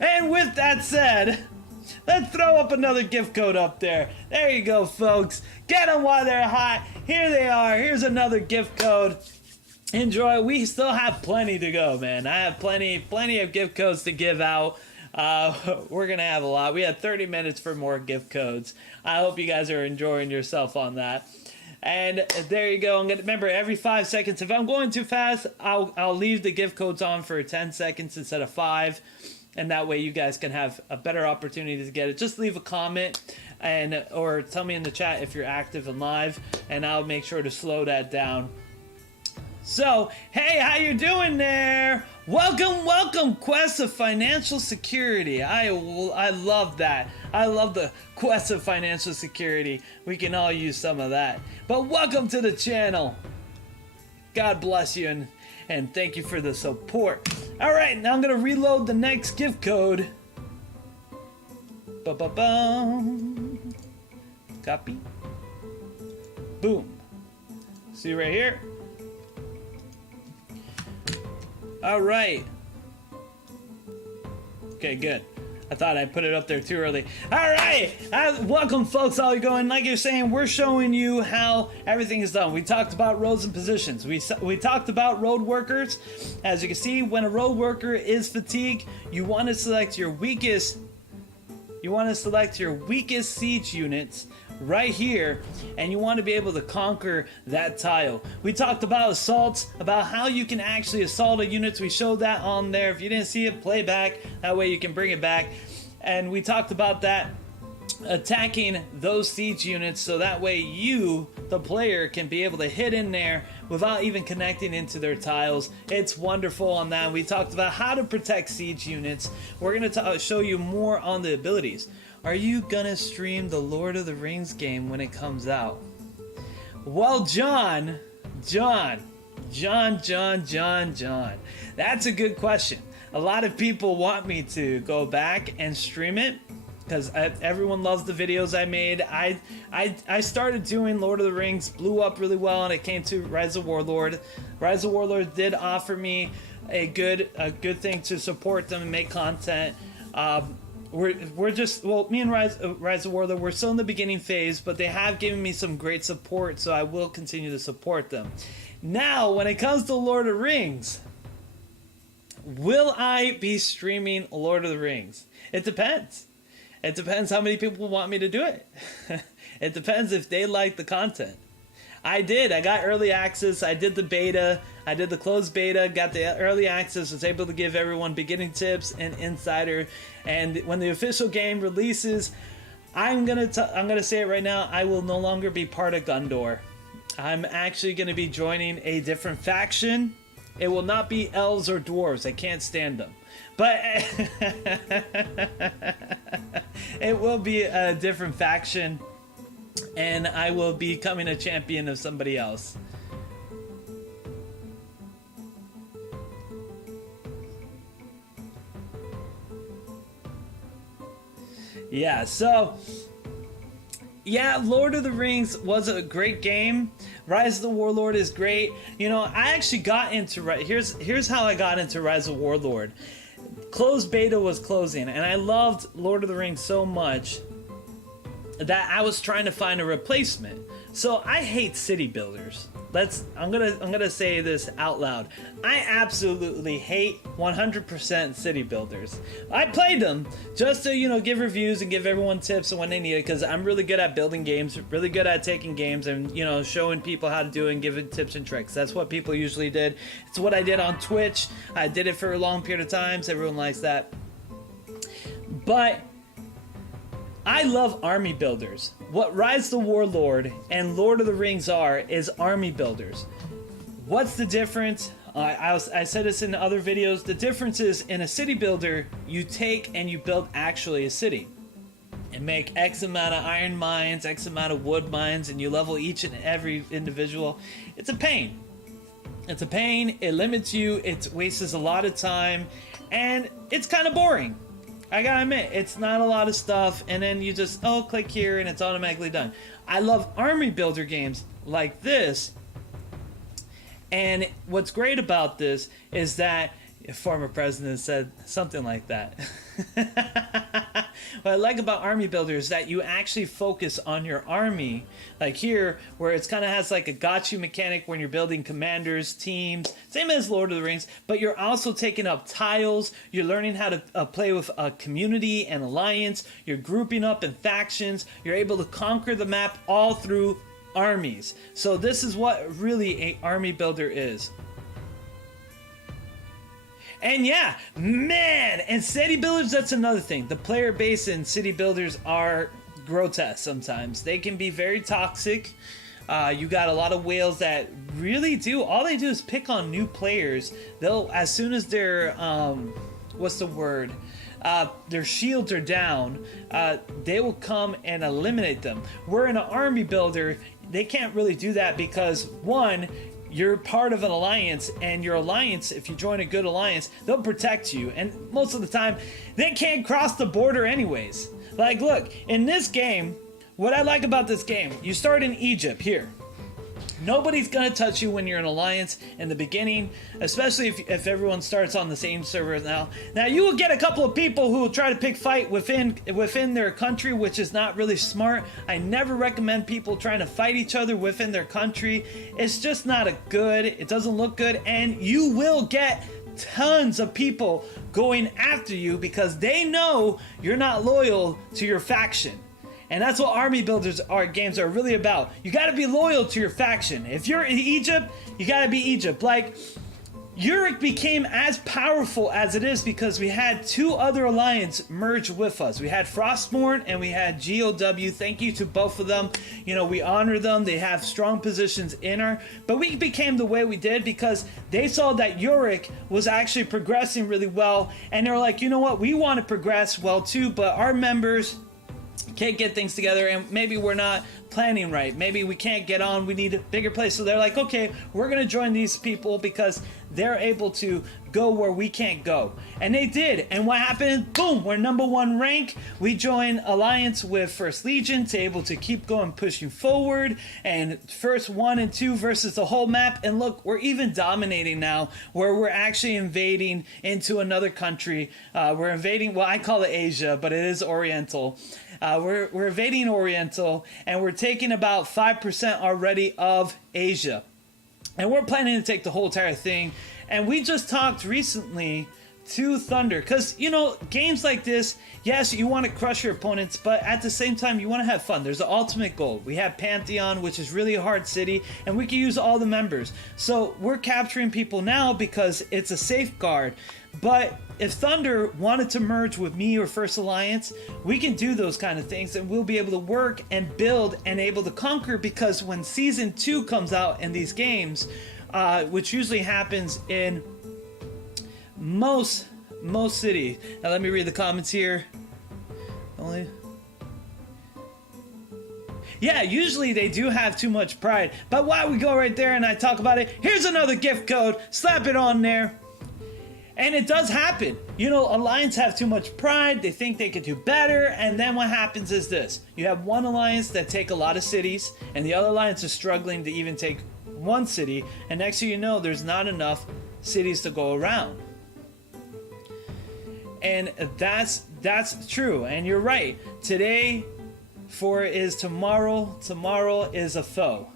And with that said, let's throw up another gift code up there. There you go, folks. Get them while they're hot. Here they are. Here's another gift code. Enjoy. We still have plenty to go, man. I have plenty of gift codes to give out. We're gonna have a lot. We have 30 minutes for more gift codes. I hope you guys are enjoying yourself on that. And there you go. I'm gonna remember every 5 seconds. If I'm going too fast, I'll leave the gift codes on for 10 seconds instead of 5. And that way you guys can have a better opportunity to get it. Just leave a comment or tell me in the chat if you're active and live, and I'll make sure to slow that down. So, hey, how you doing there? Welcome, Quest of Financial Security. I love that. I love the Quest of Financial Security. We can all use some of that. But welcome to the channel. God bless you and thank you for the support. All right, now I'm gonna reload the next gift code. Ba-ba-bum. Copy. Boom. See right here. All right. Okay, good. I thought I put it up there too early. All right, welcome, folks. How are you going? Like you're saying, we're showing you how everything is done. We talked about roads and positions. We talked about road workers. As you can see, when a road worker is fatigued, you want to select your weakest. You want to select your weakest siege units right here, and you want to be able to conquer that tile. We talked about assaults, about how you can actually assault a unit. We showed that on there. If you didn't see it, play back. That way you can bring it back. And we talked about that, attacking those siege units, so that way you, the player, can be able to hit in there without even connecting into their tiles. It's wonderful on that. We talked about how to protect siege units. We're going to show you more on the abilities. Are you gonna stream the Lord of the Rings game when it comes out? Well, John. That's a good question. A lot of people want me to go back and stream it because everyone loves the videos I made. I started doing Lord of the Rings, blew up really well, and it came to Rise of Warlord. Rise of Warlord did offer me a good thing to support them and make content. We're just, well, me and Rise of Warlord, we're still in the beginning phase, but they have given me some great support, so I will continue to support them. Now, when it comes to Lord of the Rings, will I be streaming Lord of the Rings? It depends. It depends how many people want me to do it. It depends if they like the content. I got early access. I did the beta. I did the closed beta, got the early access, was able to give everyone beginning tips and insider. And when the official game releases, I'm gonna say it right now, I will no longer be part of Gondor. I'm actually gonna be joining a different faction. It will not be elves or dwarves. I can't stand them. But it will be a different faction, and I will be becoming a champion of somebody else. Yeah, so yeah, Lord of the Rings was a great game. Rise of the Warlord is great. You know, I actually got into here's how I got into Rise of Warlord. closed beta was closing, and I loved Lord of the Rings so much that I was trying to find a replacement. So I hate city builders. I'm gonna say this out loud. I absolutely hate 100% city builders. I played them just to give reviews and give everyone tips and when they need it, because I'm really good at building games, really good at taking games and showing people how to do it and giving tips and tricks. That's what people usually did. It's what I did on Twitch. I did it for a long period of time. So everyone likes that. But I love army builders. What Rise the Warlord and Lord of the Rings is army builders. What's the difference? I said this in other videos. The difference is, in a city builder, you take and you build actually a city. And make X amount of iron mines, X amount of wood mines, and you level each and every individual. It's a pain. It's a pain. It limits you. It wastes a lot of time. And it's kind of boring. I gotta admit, it's not a lot of stuff, and then you just, click here, and it's automatically done. I love army builder games like this, and what's great about this is that a former president said something like that. What I like about army builders is that you actually focus on your army, like here, where it's kind of has like a gotcha mechanic when you're building commanders, teams, same as Lord of the Rings, but you're also taking up tiles, you're learning how to play with a community and alliance, you're grouping up in factions, you're able to conquer the map all through armies. So this is what really an army builder is. And yeah, man, and city builders, that's another thing. The player base in city builders are grotesque sometimes. They can be very toxic. You got a lot of whales that really do, all they do is pick on new players. They'll, as soon as their, their shields are down, they will come and eliminate them. Where in an army builder, they can't really do that because, one, you're part of an alliance, and your alliance, if you join a good alliance, they'll protect you. And most of the time, they can't cross the border anyways. Like, look, in this game, what I like about this game, you start in Egypt here. Nobody's gonna touch you when you're in alliance in the beginning, especially if everyone starts on the same server now. Now you will get a couple of people who will try to pick fight within their country, which is not really smart. I never recommend people trying to fight each other within their country. It's just not it doesn't look good, and you will get tons of people going after you because they know you're not loyal to your faction. And that's what army builders games are really about. You gotta be loyal to your faction. If you're in Egypt, you gotta be Egypt. Like, Uric became as powerful as it is because we had two other alliances merge with us. We had Frostborn and we had GOW. Thank you to both of them. We honor them. They have strong positions but we became the way we did because they saw that Uric was actually progressing really well. And they're like, you know what? We want to progress well too, but our members can't get things together, and maybe we're not planning right. Maybe we can't get on. We need a bigger place. So they're like, okay, we're going to join these people because they're able to go where we can't go. And they did. And what happened? Boom, we're #1 rank. We join alliance with First Legion to able to keep going, pushing forward. And first 1 and 2 versus the whole map. And look, we're even dominating now, where we're actually invading into another country. We're invading, well, I call it Asia, but it is Oriental. We're invading Oriental, and we're taking about 5% already of Asia. And we're planning to take the whole entire thing. And we just talked recently to Thunder. Because, games like this, yes, you want to crush your opponents, but at the same time, you want to have fun. There's the ultimate goal. We have Pantheon, which is really a hard city, and we can use all the members. So we're capturing people now because it's a safeguard. But if Thunder wanted to merge with me or First Alliance, we can do those kind of things, and we'll be able to work and build and able to conquer, because when Season 2 comes out in these games, which usually happens in most cities. Now let me read the comments here. Yeah, usually they do have too much pride. But why we go right there and I talk about it, here's another gift code, slap it on there. And it does happen. Alliance have too much pride. They think they could do better. And then what happens is this. You have one alliance that take a lot of cities, and the other alliance is struggling to even take one city. And next thing you know, there's not enough cities to go around. And that's true. And you're right. Today is tomorrow. Tomorrow is a foe.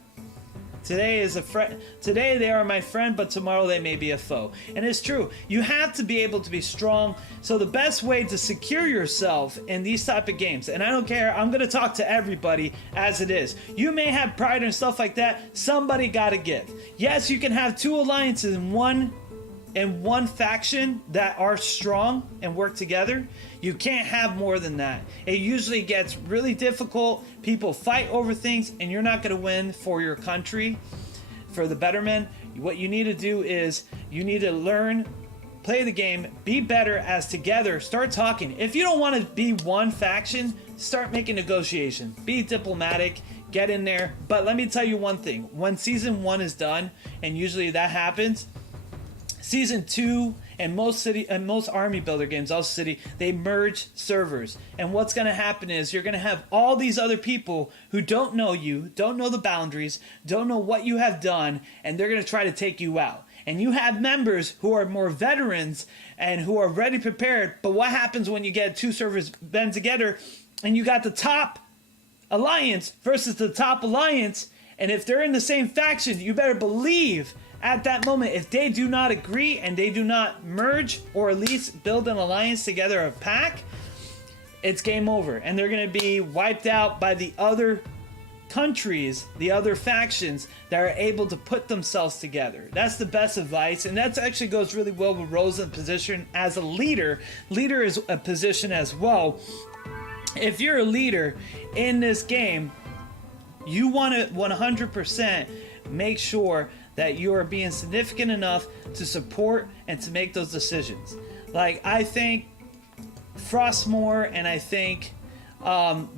Today is a friend. Today they are my friend, but tomorrow they may be a foe. And it's true. You have to be able to be strong. So the best way to secure yourself in these type of games, and I don't care, I'm going to talk to everybody as it is. You may have pride and stuff like that. Somebody got to give. Yes, you can have two alliances in one faction that are strong and work together. You can't have more than that. It usually gets really difficult. People fight over things, and you're not going to win for your country, for the betterment. What you need to do is you need to learn, play the game, be better as together. Start talking. If you don't want to be one faction, start making negotiations. Be diplomatic. Get in there. But let me tell you one thing. When season 1 is done, and usually that happens, Season 2 and most army builder games, also City, they merge servers. And what's going to happen is you're going to have all these other people who don't know you, don't know the boundaries, don't know what you have done, and they're going to try to take you out. And you have members who are more veterans and who are ready prepared. But what happens when you get two servers bend together and you got the top alliance versus the top alliance, and if they're in the same faction, you better believe at that moment, if they do not agree and they do not merge or at least build an alliance together, a pack, it's game over. And they're going to be wiped out by the other countries, the other factions that are able to put themselves together. That's the best advice. And that actually goes really well with Rose's position as a leader. Leader is a position as well. If you're a leader in this game, you want to 100% make sure that you are being significant enough to support and to make those decisions. Like, I thank Frostmore and I thank GOW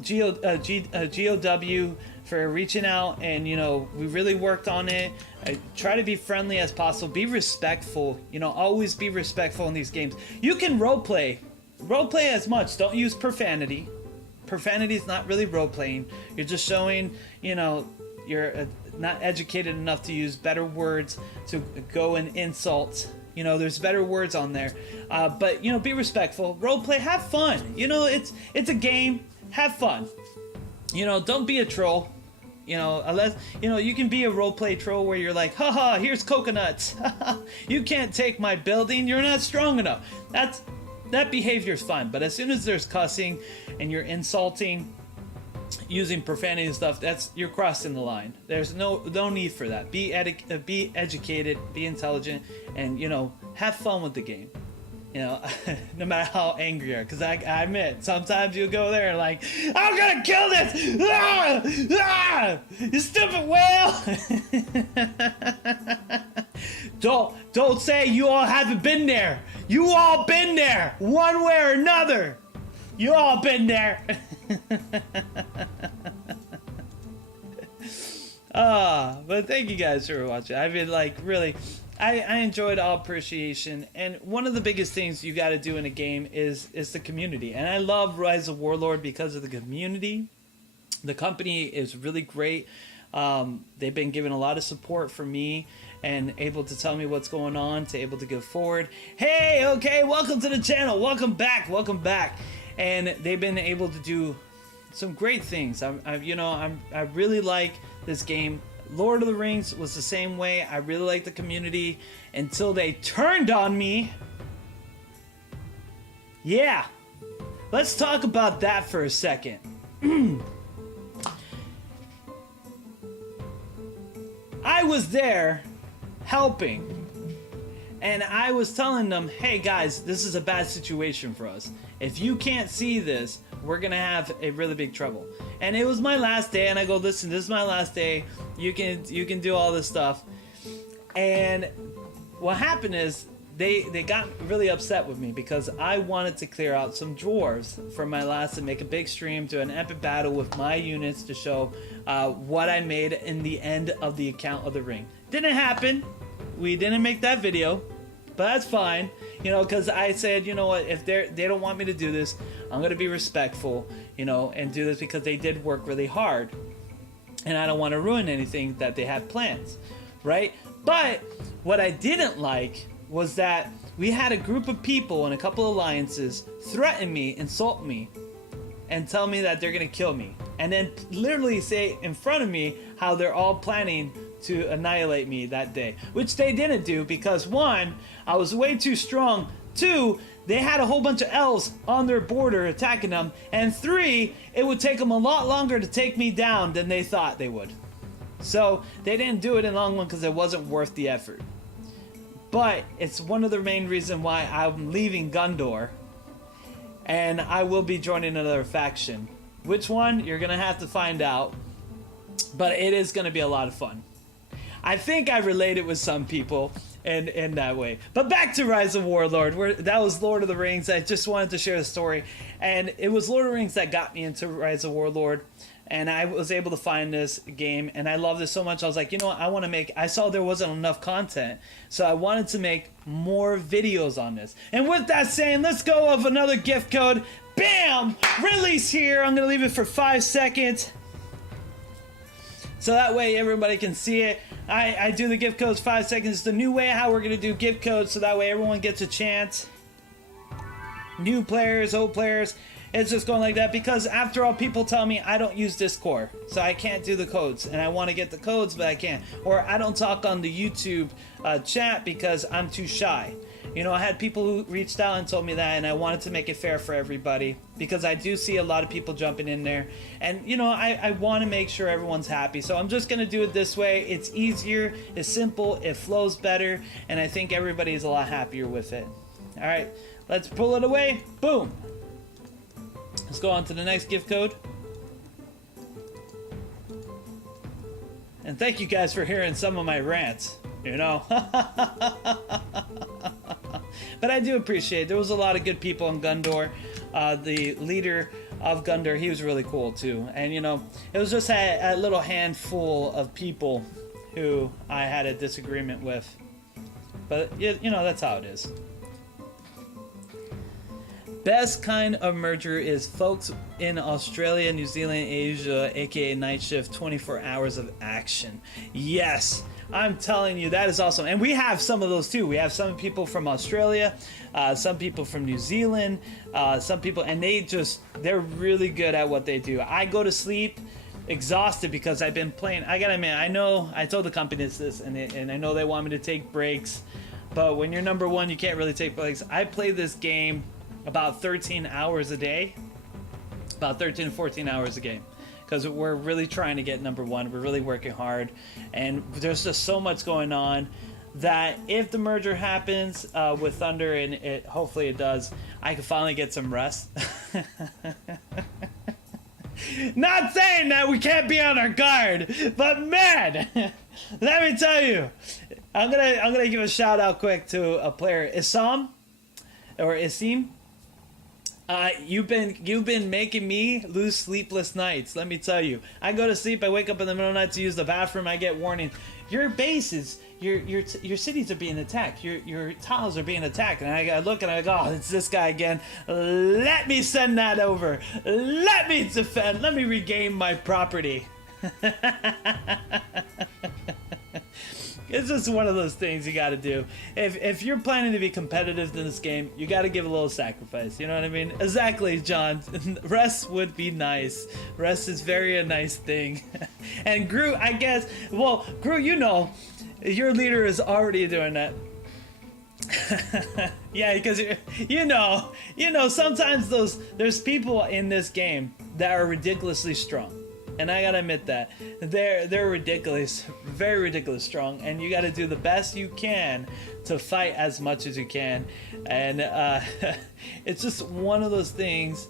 for reaching out, and, you know, we really worked on it. I try to be friendly as possible, be respectful, you know, always be respectful in these games. You can roleplay as much, don't use profanity. Profanity is not really role-playing. You're just showing, you know, you're not educated enough to use better words to go and insult. You know, there's better words on there. But, you know, be respectful. Roleplay, have fun. You know, it's a game. Have fun. You know, don't be a troll. You know, unless, you know, you can be a roleplay troll where you're like, haha, here's coconuts. You can't take my building. You're not strong enough. That behavior's fine. But as soon as there's cussing and you're insulting, using profanity and stuff, you're crossing the line. There's no need for that. Be educated, be intelligent, and, you know, have fun with the game. You know, no matter how angry you are. Because I admit, sometimes you'll go there and like, I'm gonna kill this! Ah! Ah! You stupid whale! Don't say you all haven't been there. You all been there, one way or another. You all been there. But thank you guys for watching. I've been like, really, I enjoyed All Appreciation, and one of the biggest things you got to do in a game is the community. And I love Rise of Warlord because of the community. The company is really great. They've been giving a lot of support for me and able to tell me what's going on, to able to go forward. Hey, okay, welcome to the channel. Welcome back. Welcome back. And they've been able to do some great things. I really like this game. Lord of the Rings was the same way. I really like the community until they turned on me. Yeah, let's talk about that for a second. I was there helping, and I was telling them, hey guys, this is a bad situation for us. If you can't see this, we're gonna have a really big trouble. And it was my last day, and I go, listen, this is my last day. You can do all this stuff. And what happened is they got really upset with me because I wanted to clear out some dwarves for my last and make a big stream, do an epic battle with my units to show what I made in the end of the account of the ring. Didn't happen. We didn't make that video, but that's fine. You know, because I said, you know what, if they don't want me to do this, I'm going to be respectful, you know, and do this because they did work really hard. And I don't want to ruin anything that they had plans, right? But what I didn't like was that we had a group of people and a couple alliances threaten me, insult me, and tell me that they're gonna kill me, and then literally say in front of me how they're all planning to annihilate me that day, which they didn't do because one, I was way too strong, two, they had a whole bunch of elves on their border attacking them, and three, it would take them a lot longer to take me down than they thought they would. So they didn't do it in the long run because it wasn't worth the effort. But it's one of the main reasons why I'm leaving Gondor, and I will be joining another faction. Which one? You're gonna have to find out, but it is gonna be a lot of fun. I think I related with some people in that way. But back to Rise of Warlord, where that was Lord of the Rings. I just wanted to share the story, and it was Lord of the Rings that got me into Rise of Warlord, and I was able to find this game, and I loved it so much. I was like, you know what, I want to make. I saw there wasn't enough content, so I wanted to make more videos on this. And with that saying, let's go of another gift code. Bam! Release here. I'm gonna leave it for 5 seconds, so that way everybody can see it. I do the gift codes 5 seconds. It's the new way how we're gonna do gift codes, so that way everyone gets a chance. New players, old players. It's just going like that because after all, people tell me I don't use Discord, so I can't do the codes, and I want to get the codes, but I can't. Or I don't talk on the YouTube chat because I'm too shy. You know, I had people who reached out and told me that, and I wanted to make it fair for everybody because I do see a lot of people jumping in there, and you know, I want to make sure everyone's happy. So I'm just gonna do it this way. It's easier, it's simple, it flows better, and I think everybody is a lot happier with it. All right, let's pull it away. Boom. Let's go on to the next gift code. And thank you guys for hearing some of my rants, you know. But I do appreciate it. There was a lot of good people in Gondor. The leader of Gondor, he was really cool too. And you know, it was just a little handful of people who I had a disagreement with. But you know, that's how it is. Best kind of merger is folks in Australia, New Zealand, Asia, aka night shift, 24 hours of action. Yes, I'm telling you, that is awesome. And we have some of those too. We have some people from Australia, some people from New Zealand, some people, and they're really good at what they do. I go to sleep exhausted because I've been playing. I gotta admit, I told the company this, and I know they want me to take breaks, but when you're number one, you can't really take breaks. I play this game about 13 hours a day, about 13 to 14 hours a game, because we're really trying to get number one. We're really working hard, and there's just so much going on that if the merger happens with Thunder, and hopefully it does, I can finally get some rest. Not saying that we can't be on our guard, but man, let me tell you, I'm gonna give a shout out quick to a player, Isam or Isim. You've been making me lose sleepless nights. Let me tell you. I go to sleep. I wake up in the middle of the night to use the bathroom. I get warning. Your bases, your cities are being attacked. Your tiles are being attacked. And I look and I go, oh, it's this guy again. Let me send that over. Let me defend. Let me regain my property. It's just one of those things you got to do. If you're planning to be competitive in this game, you got to give a little sacrifice. You know what I mean? Exactly, John. Rest would be nice. Rest is a nice thing. And Groot, I guess. Well, Groot, you know, your leader is already doing that. Yeah, because you know, sometimes there's people in this game that are ridiculously strong. And I gotta admit that they're ridiculous, very ridiculous strong, and you gotta do the best you can to fight as much as you can. And it's just one of those things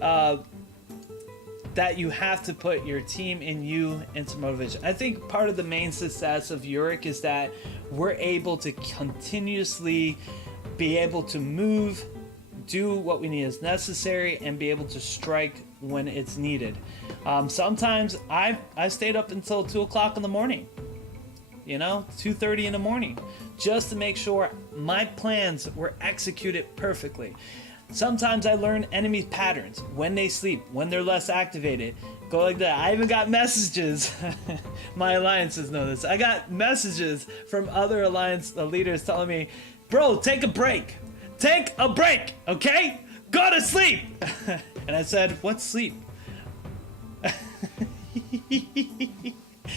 that you have to put your team and you into motivation. I think part of the main success of Uric is that we're able to continuously be able to move, do what we need as necessary, and be able to strike when it's needed. Sometimes I stayed up until 2 o'clock in the morning, 2:30 in the morning, just to make sure my plans were executed perfectly. Sometimes I learn enemy patterns, when they sleep, when they're less activated, go like that. I even got messages, my alliances know this, I got messages from other alliance leaders telling me, bro, take a break. Take a break, okay? Go to sleep. And I said, what's sleep?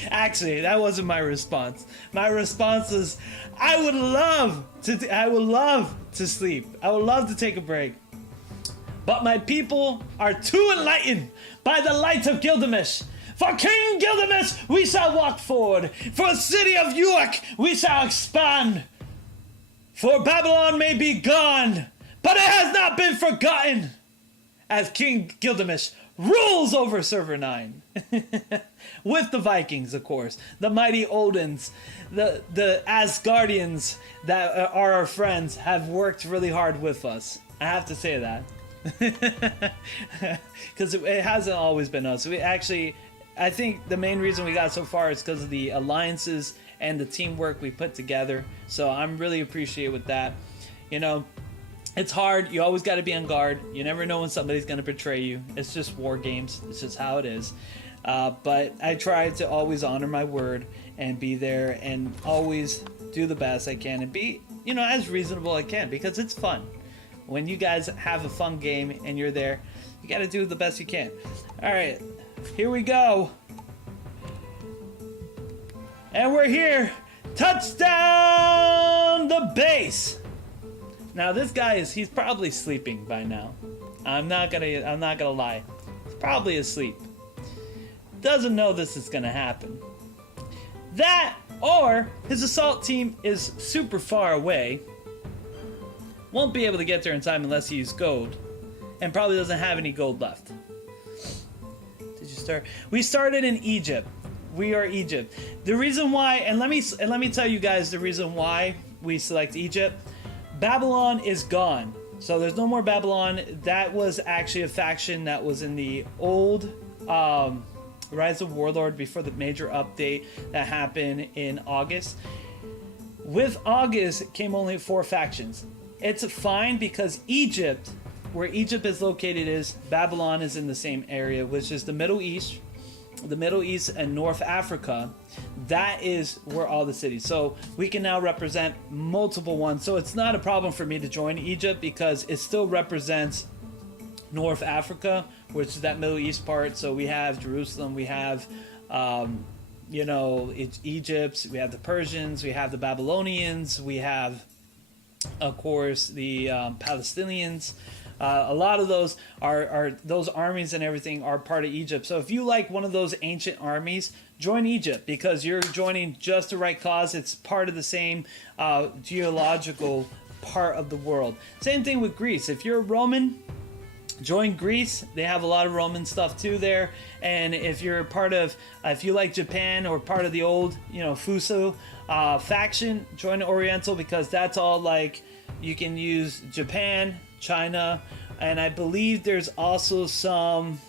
Actually, that wasn't my response. My response is, I would love to sleep. I would love to take a break. But my people are too enlightened by the light of Gilgamesh. For King Gilgamesh, we shall walk forward. For the city of Uruk, we shall expand. For Babylon may be gone, but it has not been forgotten. As King Gilgamesh rules over Server 9. With the Vikings, of course. The mighty Odins, the Asgardians that are our friends have worked really hard with us. I have to say that. Because it hasn't always been us. I think the main reason we got so far is because of the alliances and the teamwork we put together. So I'm really appreciative with that. You know, it's hard. You always got to be on guard. You never know when somebody's going to betray you. It's just war games. It's just how it is. But I try to always honor my word and be there and always do the best I can and be, you know, as reasonable as I can, because it's fun. When you guys have a fun game and you're there, you got to do the best you can. All right, here we go. And we're here. Touchdown the base. Now this guy he's probably sleeping by now. I'm not gonna lie. He's probably asleep. Doesn't know this is gonna happen. That, or his assault team is super far away. Won't be able to get there in time unless he uses gold. And probably doesn't have any gold left. Did you start? We started in Egypt. We are Egypt. The reason why, and let me tell you guys the reason why we select Egypt. Babylon is gone. So there's no more Babylon. That was actually a faction that was in the old Rise of Warlord before the major update that happened in August. With August came only 4 factions. It's fine because Egypt, where Egypt is located, is Babylon is in the same area, which is the Middle East and North Africa. That is where all the cities. So we can now represent multiple ones. So it's not a problem for me to join Egypt because it still represents North Africa, which is that Middle East part. So we have Jerusalem, we have, you know, Egypt, we have the Persians, we have the Babylonians, we have, of course, the Palestinians. A lot of those are those armies and everything are part of Egypt. So if you like one of those ancient armies, join Egypt because you're joining just the right cause. It's part of the same geological part of the world. Same thing with Greece. If you're a Roman, join Greece. They have a lot of Roman stuff too there. And if you're part of, if you like Japan or part of the old, you know, Fuso faction, join Oriental because that's all like you can use Japan, China, and I believe there's also some.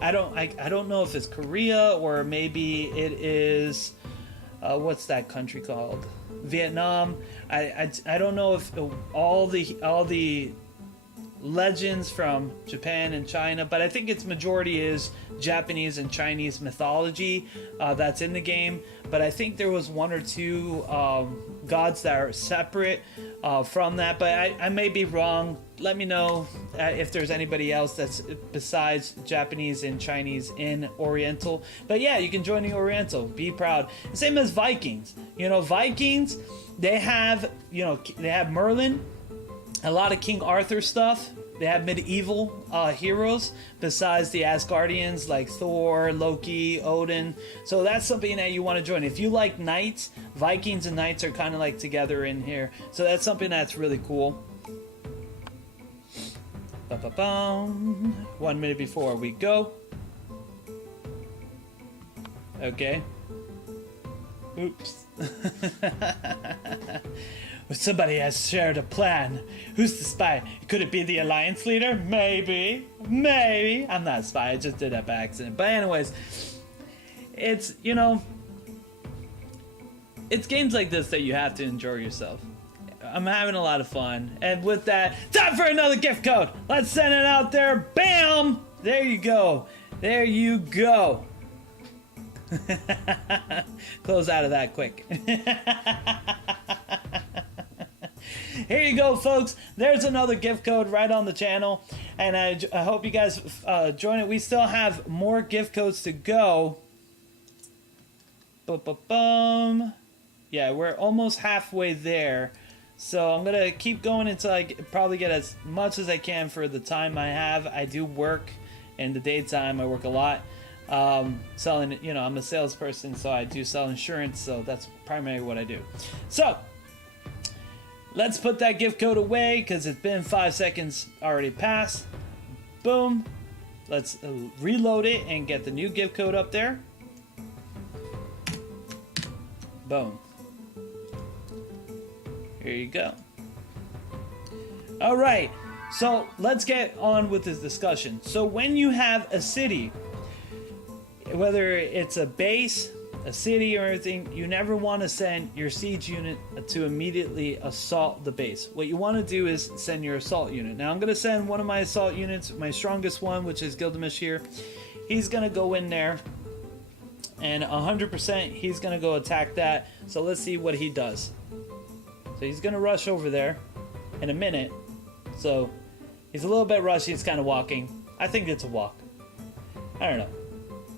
I don't know if it's Korea or maybe it is. What's that country called? Vietnam. I don't know if all the legends from Japan and China, but I think its majority is Japanese and Chinese mythology that's in the game. But I think there was 1 or 2 gods that are separate from that, but I may be wrong. Let me know if there's anybody else that's besides Japanese and Chinese in Oriental. But yeah, you can join the Oriental. Be proud. Same as Vikings. You know, Vikings, they have Merlin, a lot of King Arthur stuff. They have medieval heroes besides the Asgardians like Thor, Loki, Odin. So that's something that you want to join. If you like knights, Vikings and knights are kind of like together in here. So that's something that's really cool. 1 minute before we go. Okay. Oops. Somebody has shared a plan. Who's the spy? Could it be the alliance leader? Maybe. I'm not a spy. I just did that by accident. But anyways, it's, you know, it's games like this that you have to enjoy yourself. I'm having a lot of fun. And with that, time for another gift code. Let's send it out there. Bam! There you go. There you go. Close out of that quick. Here you go, folks. There's another gift code right on the channel, and I hope you guys join it. We still have more gift codes to go. Bum. Yeah, we're almost halfway there. So I'm going to keep going until I probably get as much as I can for the time I have. I do work in the daytime. I work a lot. Selling, I'm a salesperson, so I do sell insurance. So that's primarily what I do. So let's put that gift code away because it's been 5 seconds already passed. Boom. Let's reload it and get the new gift code up there. Boom. Here you go. All right, so let's get on with this discussion. So when you have a city, whether it's a base, a city, or anything, you never want to send your siege unit to immediately assault the base. What you want to do is send your assault unit. Now I'm going to send one of my assault units, my strongest one, which is Gilgamesh here. He's going to go in there, and 100% he's going to go attack that. So let's see what he does. So he's going to rush over there in a minute. So he's a little bit rushy. He's kind of walking. I think it's a walk. I don't know.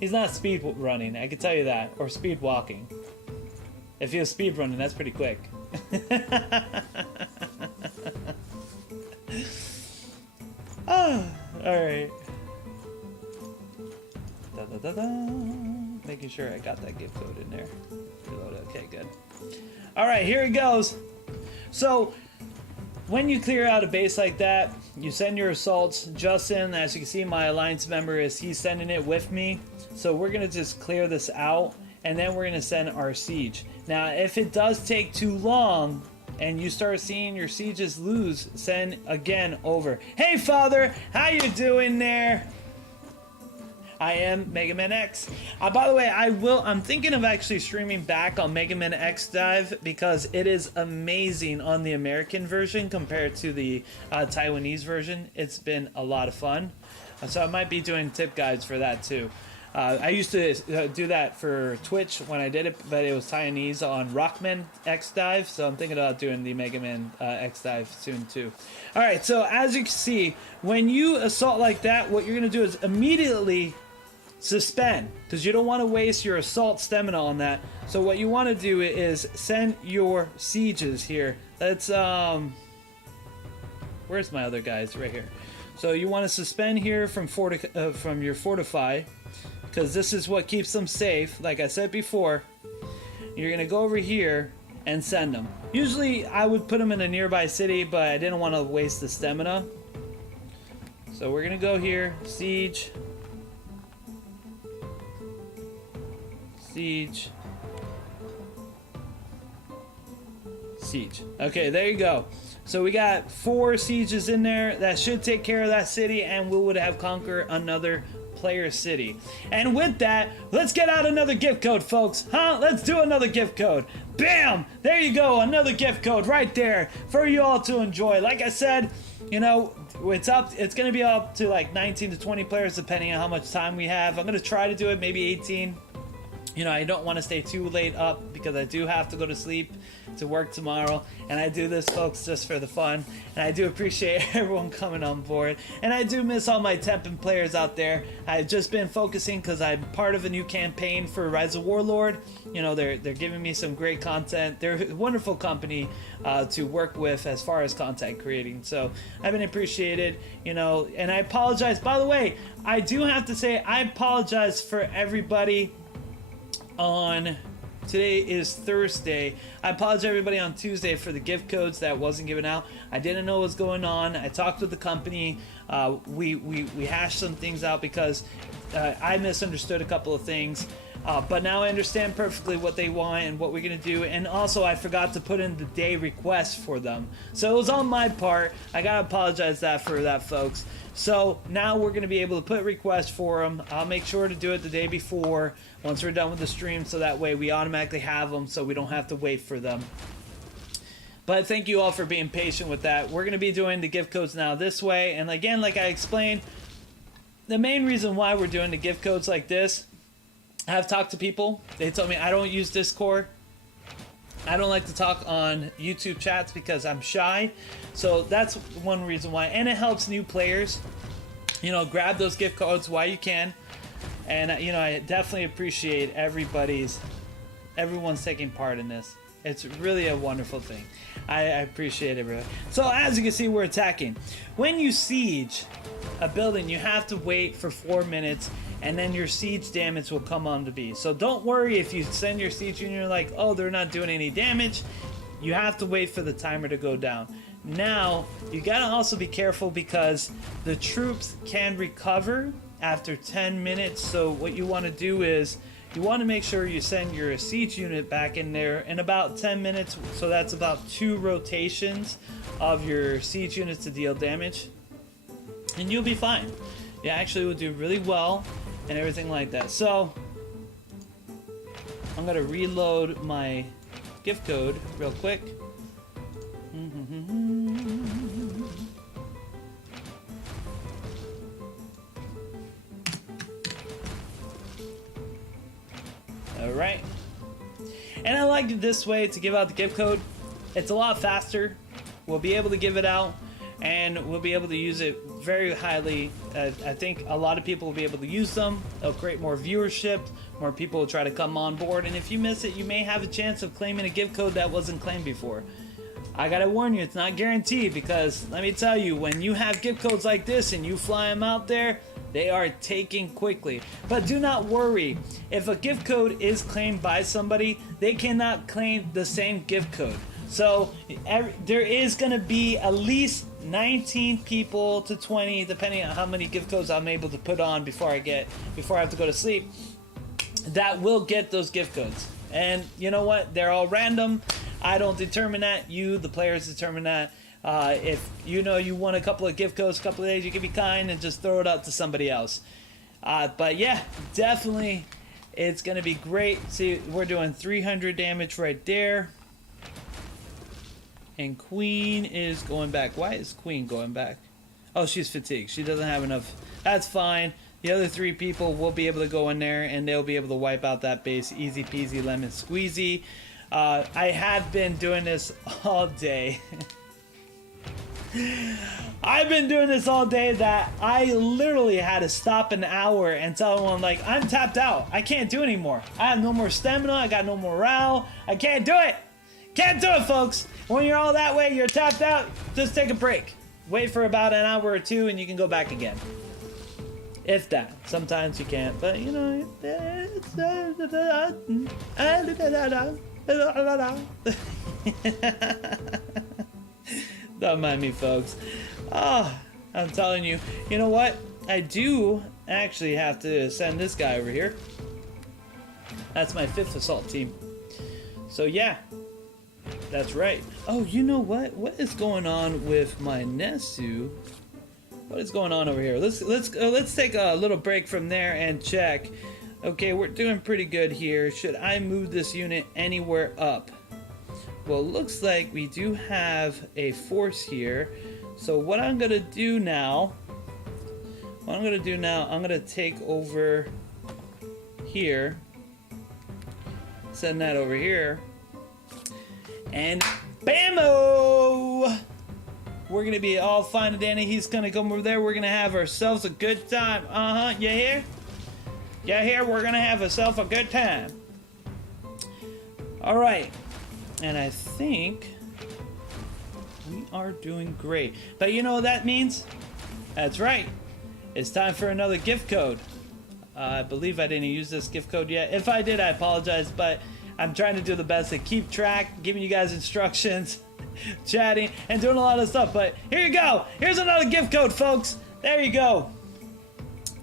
He's not speed running, I can tell you that. Or speed walking. If he was speed running, that's pretty quick. Alright. Making sure I got that gift code in there. Reload it. Okay, good. Alright, here it goes. So, when you clear out a base like that, you send your assaults. Justin, as you can see, my alliance member, he's sending it with me. So we're going to just clear this out, and then we're going to send our siege. Now, if it does take too long, and you start seeing your sieges lose, send again over. Hey, Father, how you doing there? I am Mega Man X. By the way, I'm thinking of actually streaming back on Mega Man X Dive because it is amazing on the American version compared to the Taiwanese version. It's been a lot of fun. So I might be doing tip guides for that too. I used to do that for Twitch when I did it, but it was Taiwanese on Rockman X Dive. So I'm thinking about doing the Mega Man X Dive soon too. All right, so as you can see, when you assault like that, what you're going to do is immediately suspend, because you don't want to waste your assault stamina on that. So what you want to do is send your sieges here. Let's where's my other guys? Right here. So you want to suspend here from your fortify, because this is what keeps them safe. Like I said before, you're gonna go over here and send them. Usually I would put them in a nearby city, but I didn't want to waste the stamina. So we're gonna go here, siege. Siege. Siege. Okay, there you go. So we got 4 sieges in there. That should take care of that city, and we would have conquered another player city. And with that, let's get out another gift code, folks. Huh? Let's do another gift code. Bam! There you go. Another gift code right there for you all to enjoy. Like I said, it's gonna be up to like 19 to 20 players depending on how much time we have. I'm gonna try to do it maybe 18. I don't want to stay too late up because I do have to go to sleep to work tomorrow, and I do this, folks, just for the fun, and I do appreciate everyone coming on board, and I do miss all my temping players out there. I've just been focusing because I'm part of a new campaign for Rise of Warlord. They're giving me some great content. They're a wonderful company to work with as far as content creating, so I've been appreciated, and I apologize. By the way, I do have to say I apologize for everybody today is Thursday. I apologize to everybody on Tuesday for the gift codes that wasn't given out. I didn't know what was going on. I talked with the company. We hashed some things out because I misunderstood a couple of things. But now I understand perfectly what they want and what we're going to do. And also, I forgot to put in the day request for them. So it was on my part. I got to apologize for that, folks. So now we're going to be able to put requests for them. I'll make sure to do it the day before once we're done with the stream, so that way we automatically have them so we don't have to wait for them. But thank you all for being patient with that. We're going to be doing the gift codes now this way. And again, like I explained, the main reason why we're doing the gift codes like this, I've talked to people. They told me I don't use Discord. I don't like to talk on YouTube chats because I'm shy. So that's one reason why. And it helps new players. You know, grab those gift codes while you can. And, you know, I definitely appreciate everyone's taking part in this. It's really a wonderful thing. I appreciate it, really. So as you can see, we're attacking. When you siege a building, you have to wait for 4 minutes, and then your siege damage will come on to be. So don't worry if you send your siege and you're like, oh, they're not doing any damage. You have to wait for the timer to go down. Now, you gotta also be careful because the troops can recover after 10 minutes. So what you want to do is you want to make sure you send your siege unit back in there in about 10 minutes. So that's about 2 rotations of your siege units to deal damage, and you'll be fine. You actually will do really well and everything like that. So I'm gonna reload my gift code real quick. Alright. And I like it this way to give out the gift code. It's a lot faster. We'll be able to give it out, and we'll be able to use it very highly. I think a lot of people will be able to use them. It'll create more viewership. More people will try to come on board. And if you miss it, you may have a chance of claiming a gift code that wasn't claimed before. I gotta warn you, it's not guaranteed, because let me tell you, when you have gift codes like this and you fly them out there, they are taken quickly. But do not worry. If a gift code is claimed by somebody, they cannot claim the same gift code. So there is going to be at least 19 people to 20, depending on how many gift codes I'm able to put on before I have to go to sleep, that will get those gift codes. And you know what? They're all random. I don't determine that. You, the players, determine that. If you know you want a couple of gift codes, a couple of days, you can be kind and just throw it out to somebody else. But yeah, definitely, it's going to be great. See, we're doing 300 damage right there. And Queen is going back. Why is Queen going back? Oh, she's fatigued. She doesn't have enough. That's fine. The other 3 people will be able to go in there, and they'll be able to wipe out that base. Easy peasy lemon squeezy. I have been doing this all day. I've been doing this all day that I literally had to stop an hour and tell everyone, like, I'm tapped out. I can't do anymore. I have no more stamina. I got no morale. I can't do it. Can't do it, folks. When you're all that way, you're tapped out, just take a break. Wait for about an hour or 2 and you can go back again. If that. Sometimes you can't, but you know, don't mind me, folks. Oh, I'm telling you. You know what? I do actually have to send this guy over here. That's my 5th assault team. So yeah, that's right. Oh, you know what? What is going on with my Nesu? What is going on over here? Let's take a little break from there and check. Okay, we're doing pretty good here. Should I move this unit anywhere up? Well, looks like we do have a force here. So what I'm gonna do now, I'm gonna take over here, send that over here, and bammo! We're gonna be all fine and dandy. He's gonna come over there. We're gonna have ourselves a good time. You hear? You hear? We're gonna have ourselves a good time. All right. And I think we are doing great. But you know what that means? That's right. It's time for another gift code. I believe I didn't use this gift code yet. If I did, I apologize. But I'm trying to do the best to keep track, giving you guys instructions, chatting, and doing a lot of stuff. But here you go. Here's another gift code, folks. There you go.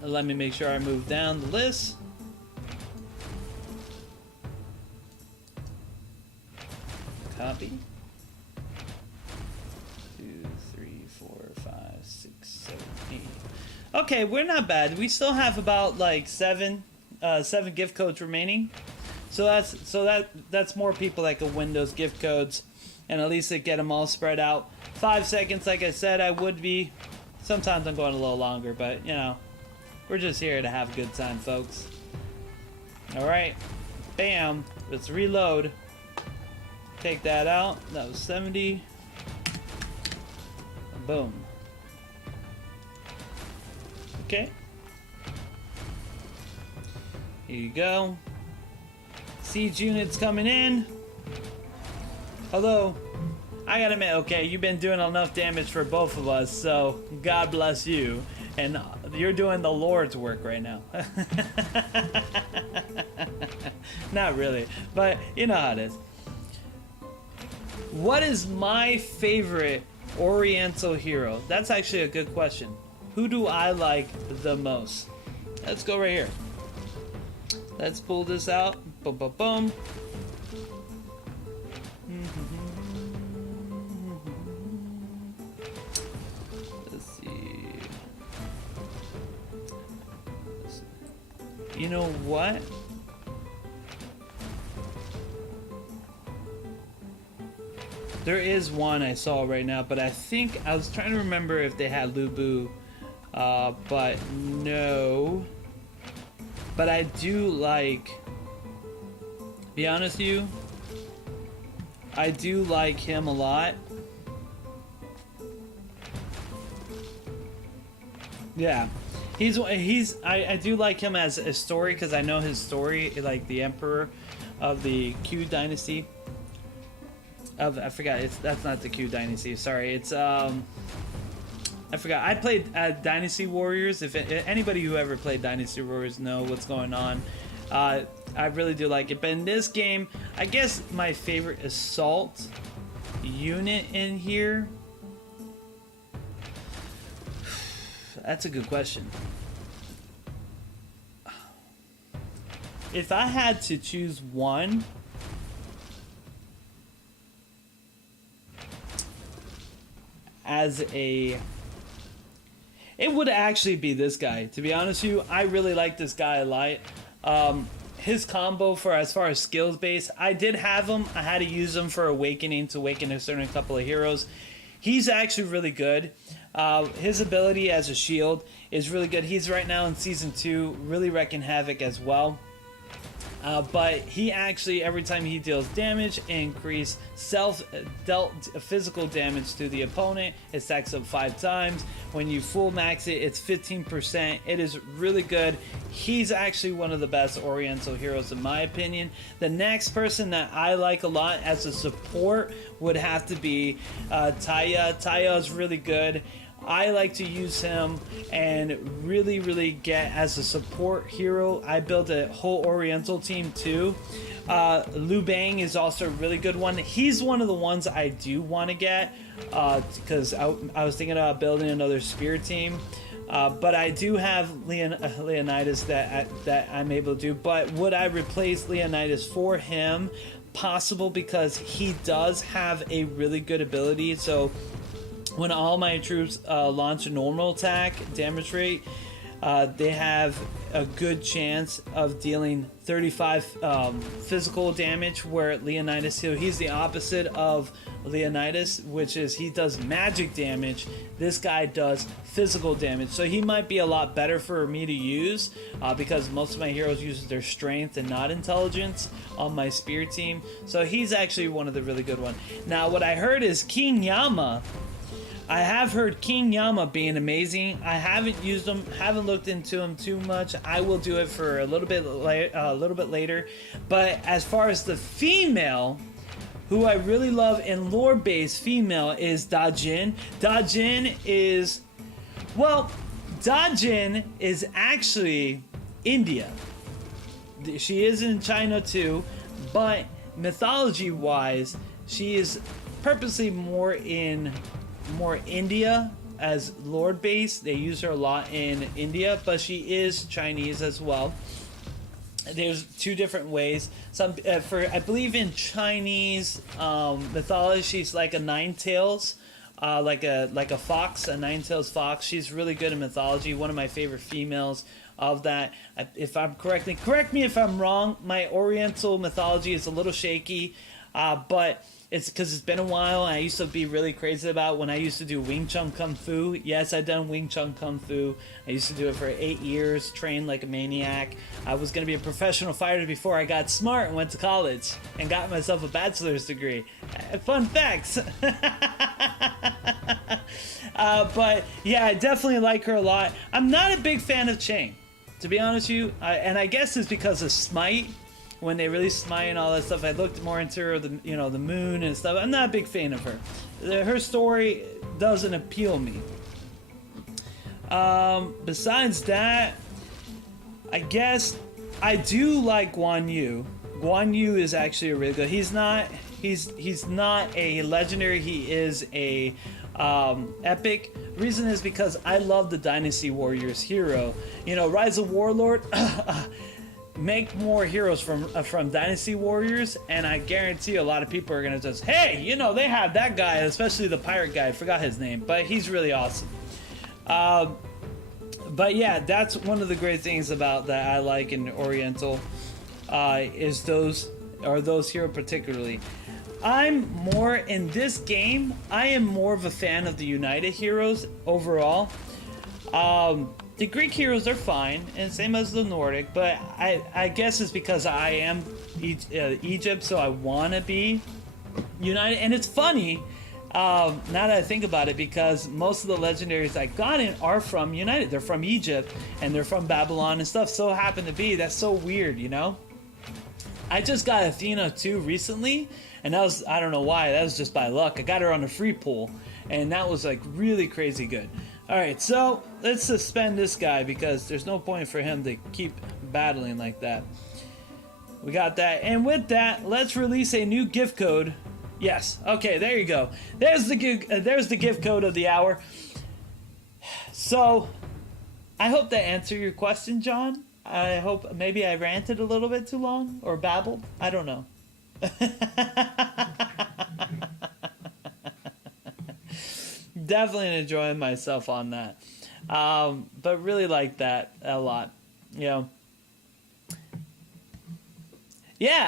Let me make sure I move down the list. Copy. 2, 3, 4, 5, 6, 7, 8. Okay, we're not bad. We still have about like seven gift codes remaining. So that's more people that can win those gift codes, and at least they get them all spread out. 5 seconds, like I said, I would be. Sometimes I'm going a little longer, but you know, we're just here to have a good time, folks. All right, bam. Let's reload. Take that out. That was 70. Boom. Okay. Here you go. Siege units coming in. Hello. I gotta admit, okay, you've been doing enough damage for both of us, so God bless you. And you're doing the Lord's work right now. Not really, but you know how it is. What is my favorite Oriental hero? That's actually a good question. Who do I like the most? Let's go right here. Let's pull this out. Boom, boom, boom. Let's see. You know what? There is one I saw right now, but I think I was trying to remember if they had Lubu, but no. But I do like, be honest with you, I do like him a lot. Yeah, I do like him as a story because I know his story, like the Emperor of the Q Dynasty. I forgot. That's not the Q Dynasty. Sorry, it's I forgot. I played Dynasty Warriors. If anybody who ever played Dynasty Warriors know what's going on, I really do like it. But in this game, I guess my favorite assault unit in here. That's a good question. If I had to choose one. It would actually be this guy. To be honest with you, I really like this guy a lot. His combo for as far as skills base, I did have him. I had to use him for awakening to awaken a certain couple of heroes. He's actually really good. His ability as a shield is really good. He's right now in season 2, really wrecking havoc as well. But he actually, every time he deals damage, increase self-dealt physical damage to the opponent. It stacks up 5 times. When you full max it, it's 15%. It is really good. He's actually one of the best Oriental heroes in my opinion. The next person that I like a lot as a support would have to be Taya. Taya is really good. I like to use him and really get as a support hero. I built a whole Oriental team too. Liu Bang is also a really good one. He's one of the ones I do want to get because I was thinking about building another spear team. But I do have Leonidas that I'm able to do. But would I replace Leonidas for him? Possible, because he does have a really good ability. So when all my troops launch a normal attack damage rate, they have a good chance of dealing 35 physical damage, where Leonidas, he's the opposite of Leonidas, which is he does magic damage. This guy does physical damage, so he might be a lot better for me to use because most of my heroes use their strength and not intelligence on my spear team. So he's actually one of the really good ones. Now what I heard is King Yama. I have heard King Yama being amazing. I haven't used him, haven't looked into him too much. I will do it for a little bit later. But as far as the female, who I really love in lore-based female is Dajin. Dajin is actually India. She is in China too, but mythology-wise, she is purposely more India as Lord base. They use her a lot in India, but she is Chinese as well. There's 2 different ways. I believe in Chinese mythology, she's like a nine-tails, like a fox, a nine-tails fox. She's really good in mythology. One of my favorite females of that. If I'm correct me if I'm wrong. My Oriental mythology is a little shaky. But it's because it's been a while, and I used to be really crazy about when I used to do Wing Chun Kung Fu. Yes, I've done Wing Chun Kung Fu. I used to do it for 8 years, trained like a maniac. I was going to be a professional fighter before I got smart and went to college and got myself a bachelor's degree. Fun facts. But yeah, I definitely like her a lot. I'm not a big fan of Chang, to be honest with you. And I guess it's because of Smite. When they released Smite and all that stuff, I looked more into her, the moon and stuff. I'm not a big fan of her. Her story doesn't appeal me. Besides that, I guess I do like Guan Yu. Guan Yu is actually a really good. He's not a legendary. He is a epic. Reason is because I love the Dynasty Warriors hero. Rise of Warlord. Make more heroes from Dynasty Warriors, and I guarantee a lot of people are gonna just, hey, they have that guy, especially the pirate guy. I forgot his name, but he's really awesome. But yeah, that's one of the great things about that I like in Oriental, is those heroes particularly. I'm more in this game. I am more of a fan of the United heroes overall. The Greek heroes are fine, and same as the Nordic, but I guess it's because I am Egypt, so I want to be United. And it's funny, now that I think about it, because most of the legendaries I got in are from United. They're from Egypt, and they're from Babylon and stuff. So happen to be, that's so weird, I just got Athena too recently, and that was, I don't know why, that was just by luck. I got her on a free pool, and that was like really crazy good. Alright, so let's suspend this guy because there's no point for him to keep battling like that. We got that. And with that, let's release a new gift code. Yes, okay, there you go. There's the gift code of the hour. So, I hope that answered your question, John. I hope maybe I ranted a little bit too long or babbled. I don't know. Definitely enjoying myself on that, but really like that a lot. Yeah,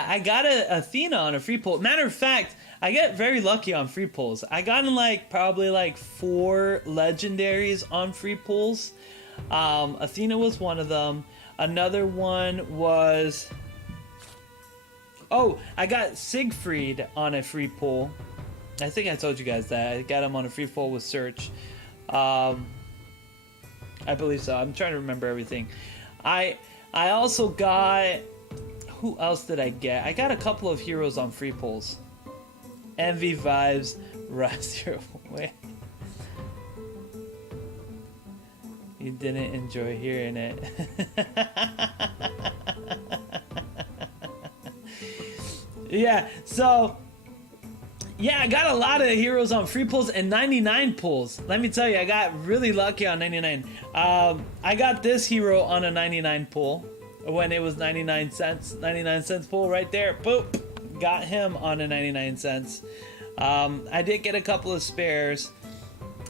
I got Athena on a free pull. Matter of fact, I get very lucky on free pulls. I got in probably 4 legendaries on free pulls. Athena was one of them. Another one was, I got Siegfried on a free pull. I think I told you guys that. I got him on a free fall with Search. I believe so. I'm trying to remember everything. I also got... Who else did I get? I got a couple of heroes on free pulls. Envy Vibes. Rise your way. You didn't enjoy hearing it. Yeah, so... Yeah, I got a lot of heroes on free pulls and 99 pulls. Let me tell you, I got really lucky on 99. I got this hero on a 99 pull when it was 99 cents. 99 cents pull right there. Boop. Got him on a 99 cents. I did get a couple of spares.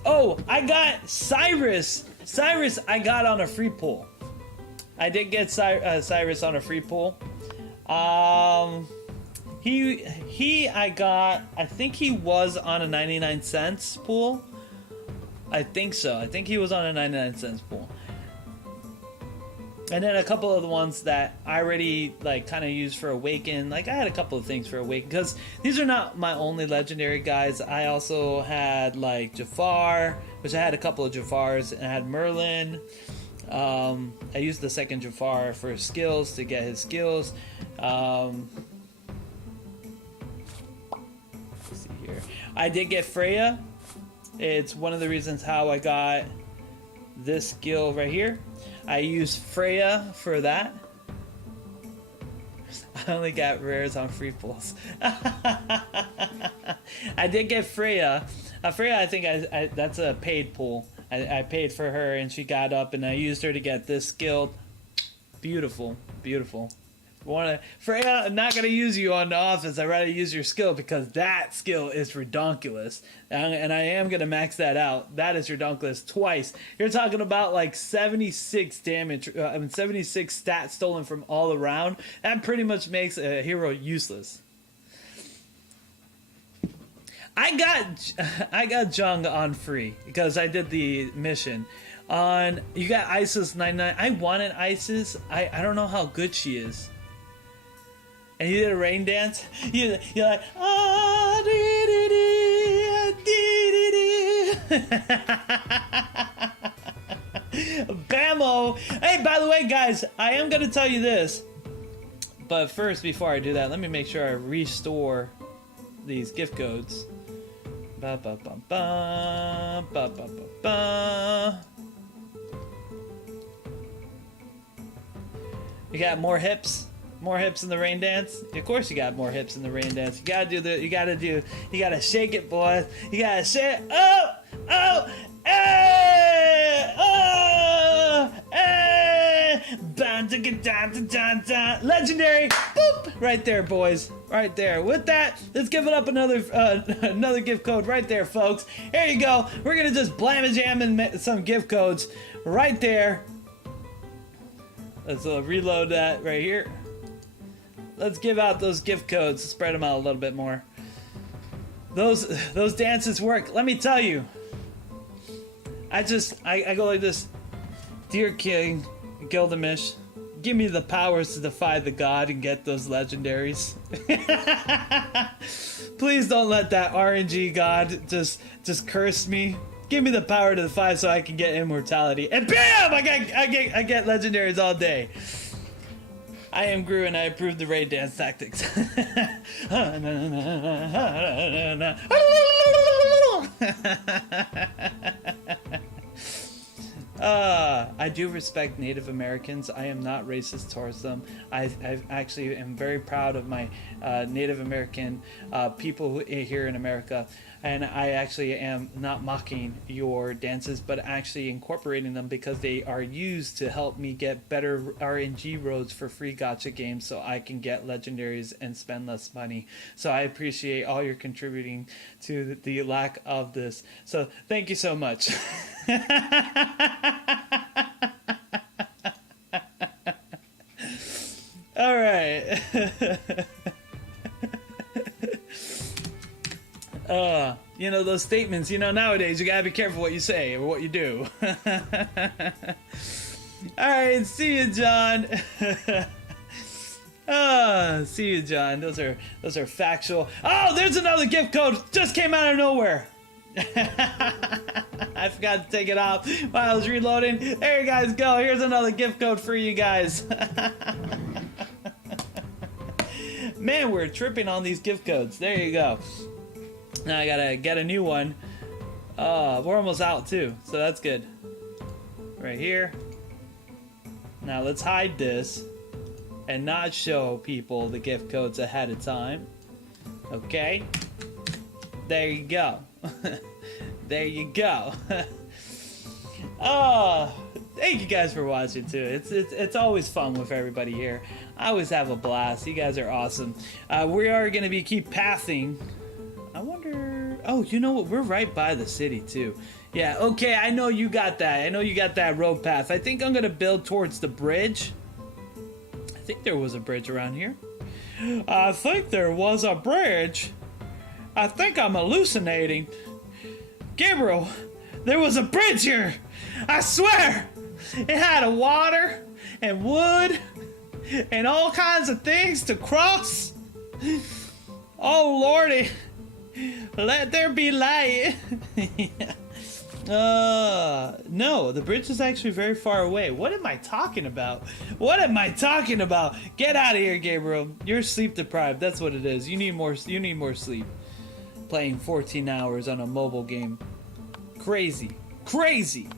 Oh, I got Cyrus. Cyrus I got on a free pull. I did get Cyrus on a free pull. I think he was on a 99 cents pool. I think so. I think he was on a 99 cents pool. And then a couple of the ones that I already kind of used for Awaken. I had a couple of things for Awaken because these are not my only legendary guys. I also had Jafar, which I had a couple of Jafars, and I had Merlin. I used the second Jafar for his skills to get his skills. I did get Freya. It's one of the reasons how I got this skill right here. I used Freya for that. I only got rares on free pulls. I did get Freya. Freya, I think that's a paid pull. I paid for her and she got up and I used her to get this skill. Beautiful, beautiful. Freya, I'm not going to use you on the offense. I'd rather use your skill because that skill is redonkulous. And I am going to max that out. That is redonkulous twice. You're talking about 76 damage, 76 stats stolen from all around. That pretty much makes a hero useless. I got Jung on free because I did the mission. On you got Isis 99. I wanted Isis. I don't know how good she is. And you did a rain dance. You're like ah dee dee dee dee dee. Bammo. Hey, by the way, guys, I am gonna tell you this. But first, before I do that, let me make sure I restore these gift codes. Ba ba ba ba ba ba ba ba. You got more hips? More hips in the rain dance? Of course you got more hips in the rain dance. You gotta shake it, boys. You gotta shake it. Oh, hey, oh, hey. Legendary, boop, right there, boys, right there. With that, let's give it up another gift code right there, folks. Here you go. We're gonna just blam jam and some gift codes right there. Let's reload that right here. Let's give out those gift codes. Spread them out a little bit more. Those dances work. Let me tell you. I go like this. Dear King Gilgamesh, give me the powers to defy the god and get those legendaries. Please don't let that RNG god just curse me. Give me the power to defy so I can get immortality. And bam! I get legendaries all day. I am Gru and I approve the raid dance tactics. I do respect Native Americans. I am not racist towards them. I actually am very proud of my Native American people here in America. And I actually am not mocking your dances, but actually incorporating them because they are used to help me get better RNG roads for free gacha games so I can get legendaries and spend less money. So I appreciate all you're contributing to the lack of this. So thank you so much. All right. You know, those statements, you know, nowadays you gotta be careful what you say or what you do. Alright, see you, John. See you, John. Those are factual. Oh, there's another gift code. Just came out of nowhere. I forgot to take it off while I was reloading. There you guys go. Here's another gift code for you guys. Man, we're tripping on these gift codes. There you go. Now I gotta get a new one. We're almost out too, so that's good. Right here. Now let's hide this and not show people the gift codes ahead of time. Okay. There you go. There you go. Thank you guys for watching too. It's always fun with everybody here. I always have a blast. You guys are awesome. We are gonna keep pathing. I wonder. Oh, you know what? We're right by the city too. Yeah. Okay. I know you got that. I know you got that road path. I think I'm gonna build towards the bridge. I think there was a bridge around here. I think there was a bridge. I think I'm hallucinating. Gabriel, there was a bridge here. I swear. It had a water and wood and all kinds of things to cross. Oh, Lordy. Let there be light. No, the bridge is actually very far away. What am I talking about? What am I talking about? Get out of here, Gabriel. You're sleep deprived. That's what it is. You need more sleep. Playing 14 hours on a mobile game. Crazy. Crazy.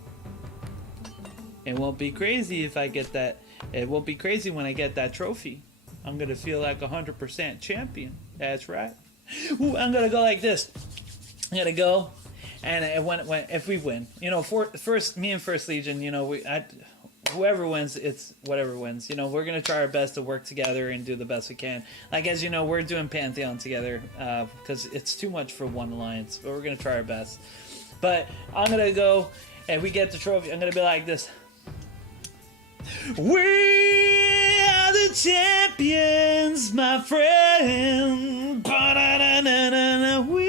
It won't be crazy if I get that. It won't be crazy when I get that trophy. I'm gonna feel like 100% champion. That's right. Ooh, I'm gonna go like this. I'm gonna go, and if we win, you know, me and First Legion, you know, whoever wins, it's whatever wins. You know, we're gonna try our best to work together and do the best we can. Like, as you know, we're doing Pantheon together because it's too much for one alliance, but we're gonna try our best. But I'm gonna go, and we get the trophy. I'm gonna be like this. We are the champions, my friend. We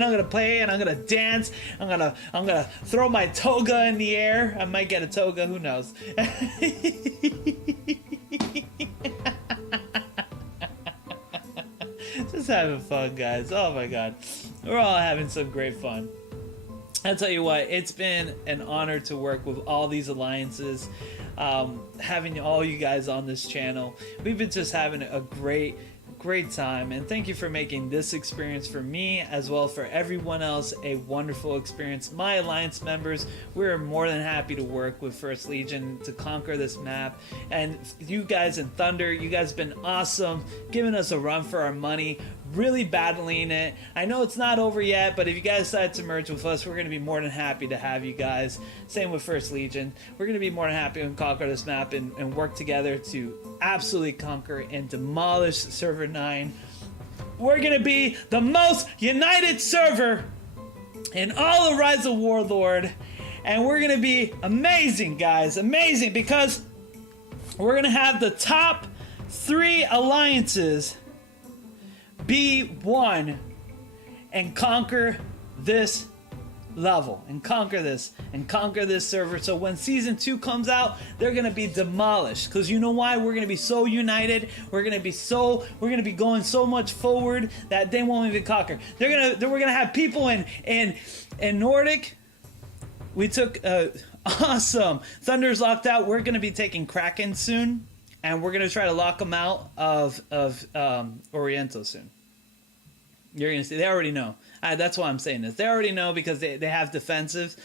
and I'm gonna play and I'm gonna dance. I'm gonna throw my toga in the air. I might get a toga, who knows? Just having fun, guys. Oh my god, we're all having some great fun. I'll tell you what, it's been an honor to work with all these alliances, having all you guys on this channel. We've been just having a great time, and thank you for making this experience for me as well for everyone else a wonderful experience. My alliance members, we're more than happy to work with First Legion to conquer this map, and you guys in Thunder, you guys have been awesome, giving us a run for our money, really battling it. I know it's not over yet, but if you guys decide to merge with us, we're going to be more than happy to have you guys. Same with First Legion. We're going to be more than happy to conquer this map and work together to absolutely conquer and demolish Server 9. We're going to be the most united server in all of Rise of Warlord, and we're going to be amazing, guys. Amazing, because we're going to have the top 3 alliances be one and conquer this level and conquer this server. So when season 2 comes out, they're gonna be demolished, because you know why? We're gonna be so united, we're gonna be going so much forward that they won't even conquer. We're gonna have people in Nordic. We took awesome. Thunder's locked out. We're gonna be taking Kraken soon, and we're gonna try to lock them out of Oriental soon. You're gonna see. They already know. That's why I'm saying this. They already know, because they have defensives.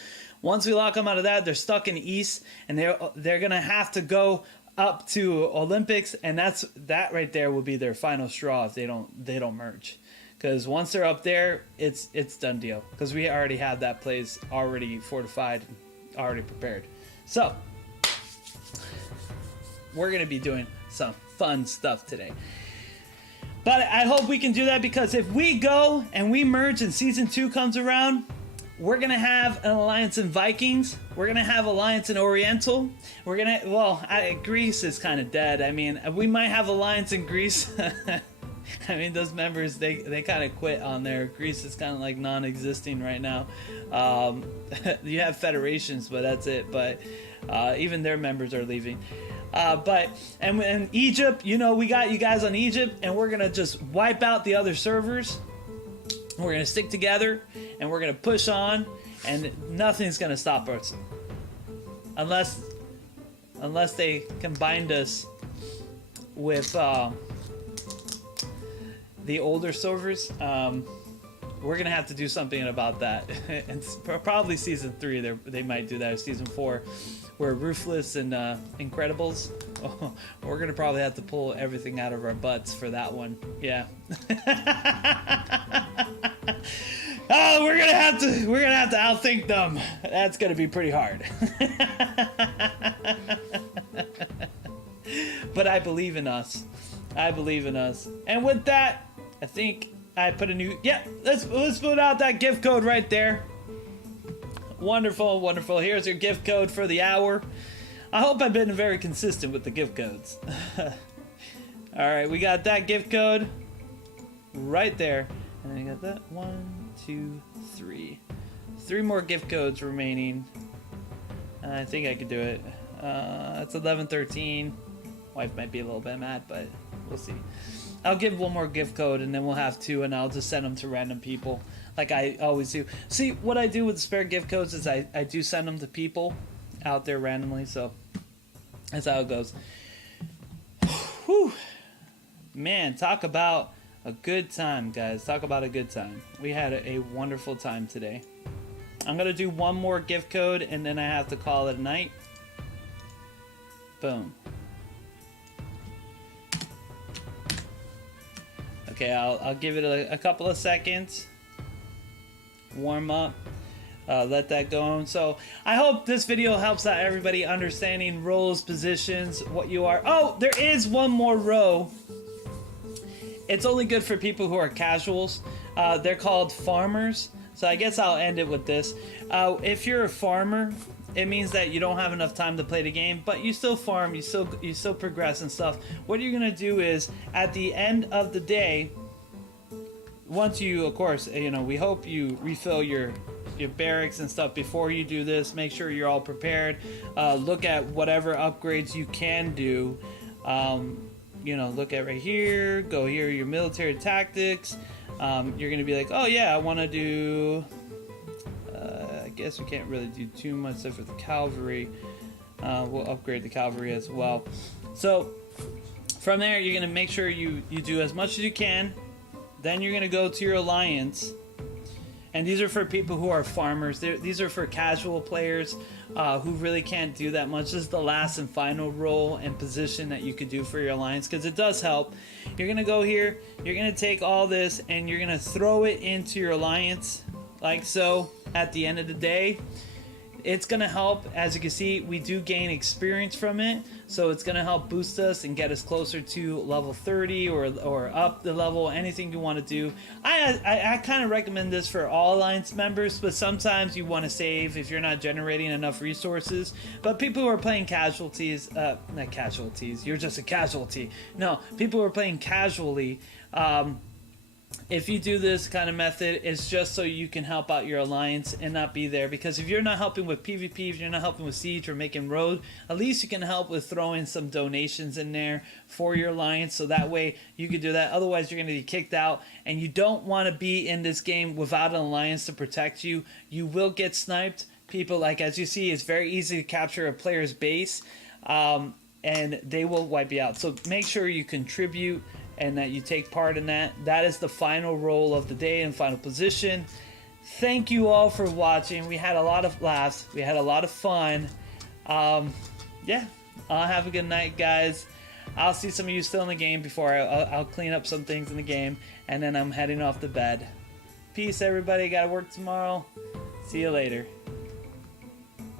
Once we lock them out of that, they're stuck in East, and they're gonna have to go up to Olympics, and that right there will be their final straw if they don't merge. Because once they're up there, it's done deal. Because we already have that place already fortified, already prepared. So we're gonna be doing some fun stuff today. But I hope we can do that, because if we go and we merge and season 2 comes around, we're gonna have an alliance in Vikings. We're gonna have alliance in Oriental. We're gonna, Greece is kind of dead. I mean, we might have alliance in Greece. I mean, those members, they kind of quit on there. Greece is kind of like non-existing right now. You have federations, but that's it. But even their members are leaving. And Egypt, you know, we got you guys on Egypt, and we're gonna just wipe out the other servers. We're gonna stick together, and we're gonna push on, and nothing's gonna stop us, unless they combined us with the older servers. We're gonna have to do something about that, and probably season 3 they might do that, or season 4. We're Ruthless and Incredibles. Oh, we're gonna probably have to pull everything out of our butts for that one. Yeah. Oh, we're gonna have to outthink them. That's gonna be pretty hard. But I believe in us. I believe in us. And with that, I think I put a new. Yeah, let's put out that gift code right there. Wonderful, wonderful. Here's your gift code for the hour. I hope I've been very consistent with the gift codes. Alright, we got that gift code right there. And then we got that. 1, 2, 3. 3 more gift codes remaining. I think I could do it. It's 11:13. Wife might be a little bit mad, but we'll see. I'll give 1 more gift code, and then we'll have 2, and I'll just send them to random people, like I always do. See, what I do with the spare gift codes is I do send them to people out there randomly, so that's how it goes. Whew. Man, talk about a good time, guys. Talk about a good time. We had a wonderful time today. I'm going to do 1 more gift code, and then I have to call it a night. Boom. Okay, I'll give it a couple of seconds. Warm up. Let that go on. So I hope this video helps out everybody understanding roles, positions, what you are. Oh, there is 1 more row. It's only good for people who are casuals. They're called farmers. So I guess I'll end it with this. If you're a farmer, it means that you don't have enough time to play the game, but you still farm, you still progress and stuff. What you're gonna do is, at the end of the day, once you, of course, we hope you refill your barracks and stuff before you do this. Make sure you're all prepared. Look at whatever upgrades you can do. Look at right here. Go here, your military tactics. You're gonna be like, oh yeah, I want to do. I guess we can't really do too much stuff for the cavalry. We'll upgrade the cavalry as well. So from there, you're gonna make sure you do as much as you can. Then you're gonna go to your alliance. And these are for people who are farmers. These are for casual players who really can't do that much. This is the last and final role and position that you could do for your alliance, because it does help. You're going to go here. You're going to take all this and you're going to throw it into your alliance like so. At the end of the day, it's going to help. As you can see, we do gain experience from it. So it's going to help boost us and get us closer to level 30 or up the level, anything you want to do. I kind of recommend this for all alliance members, but sometimes you want to save if you're not generating enough resources. But people who are playing casualties, not casualties, you're just a casualty. No, people who are playing casually, if you do this kind of method, it's just so you can help out your alliance and not be there. Because if you're not helping with PvP, if you're not helping with siege or making road, at least you can help with throwing some donations in there for your alliance. So that way you can do that. Otherwise, you're going to be kicked out. And you don't want to be in this game without an alliance to protect you. You will get sniped. People, like as you see, it's very easy to capture a player's base. And they will wipe you out. So make sure you contribute and that you take part in that. That is the final role of the day and final position. Thank you all for watching. We had a lot of laughs. We had a lot of fun. Yeah, have a good night, guys. I'll see some of you still in the game before I'll clean up some things in the game, and then I'm heading off to bed. Peace, everybody. Gotta work tomorrow. See you later.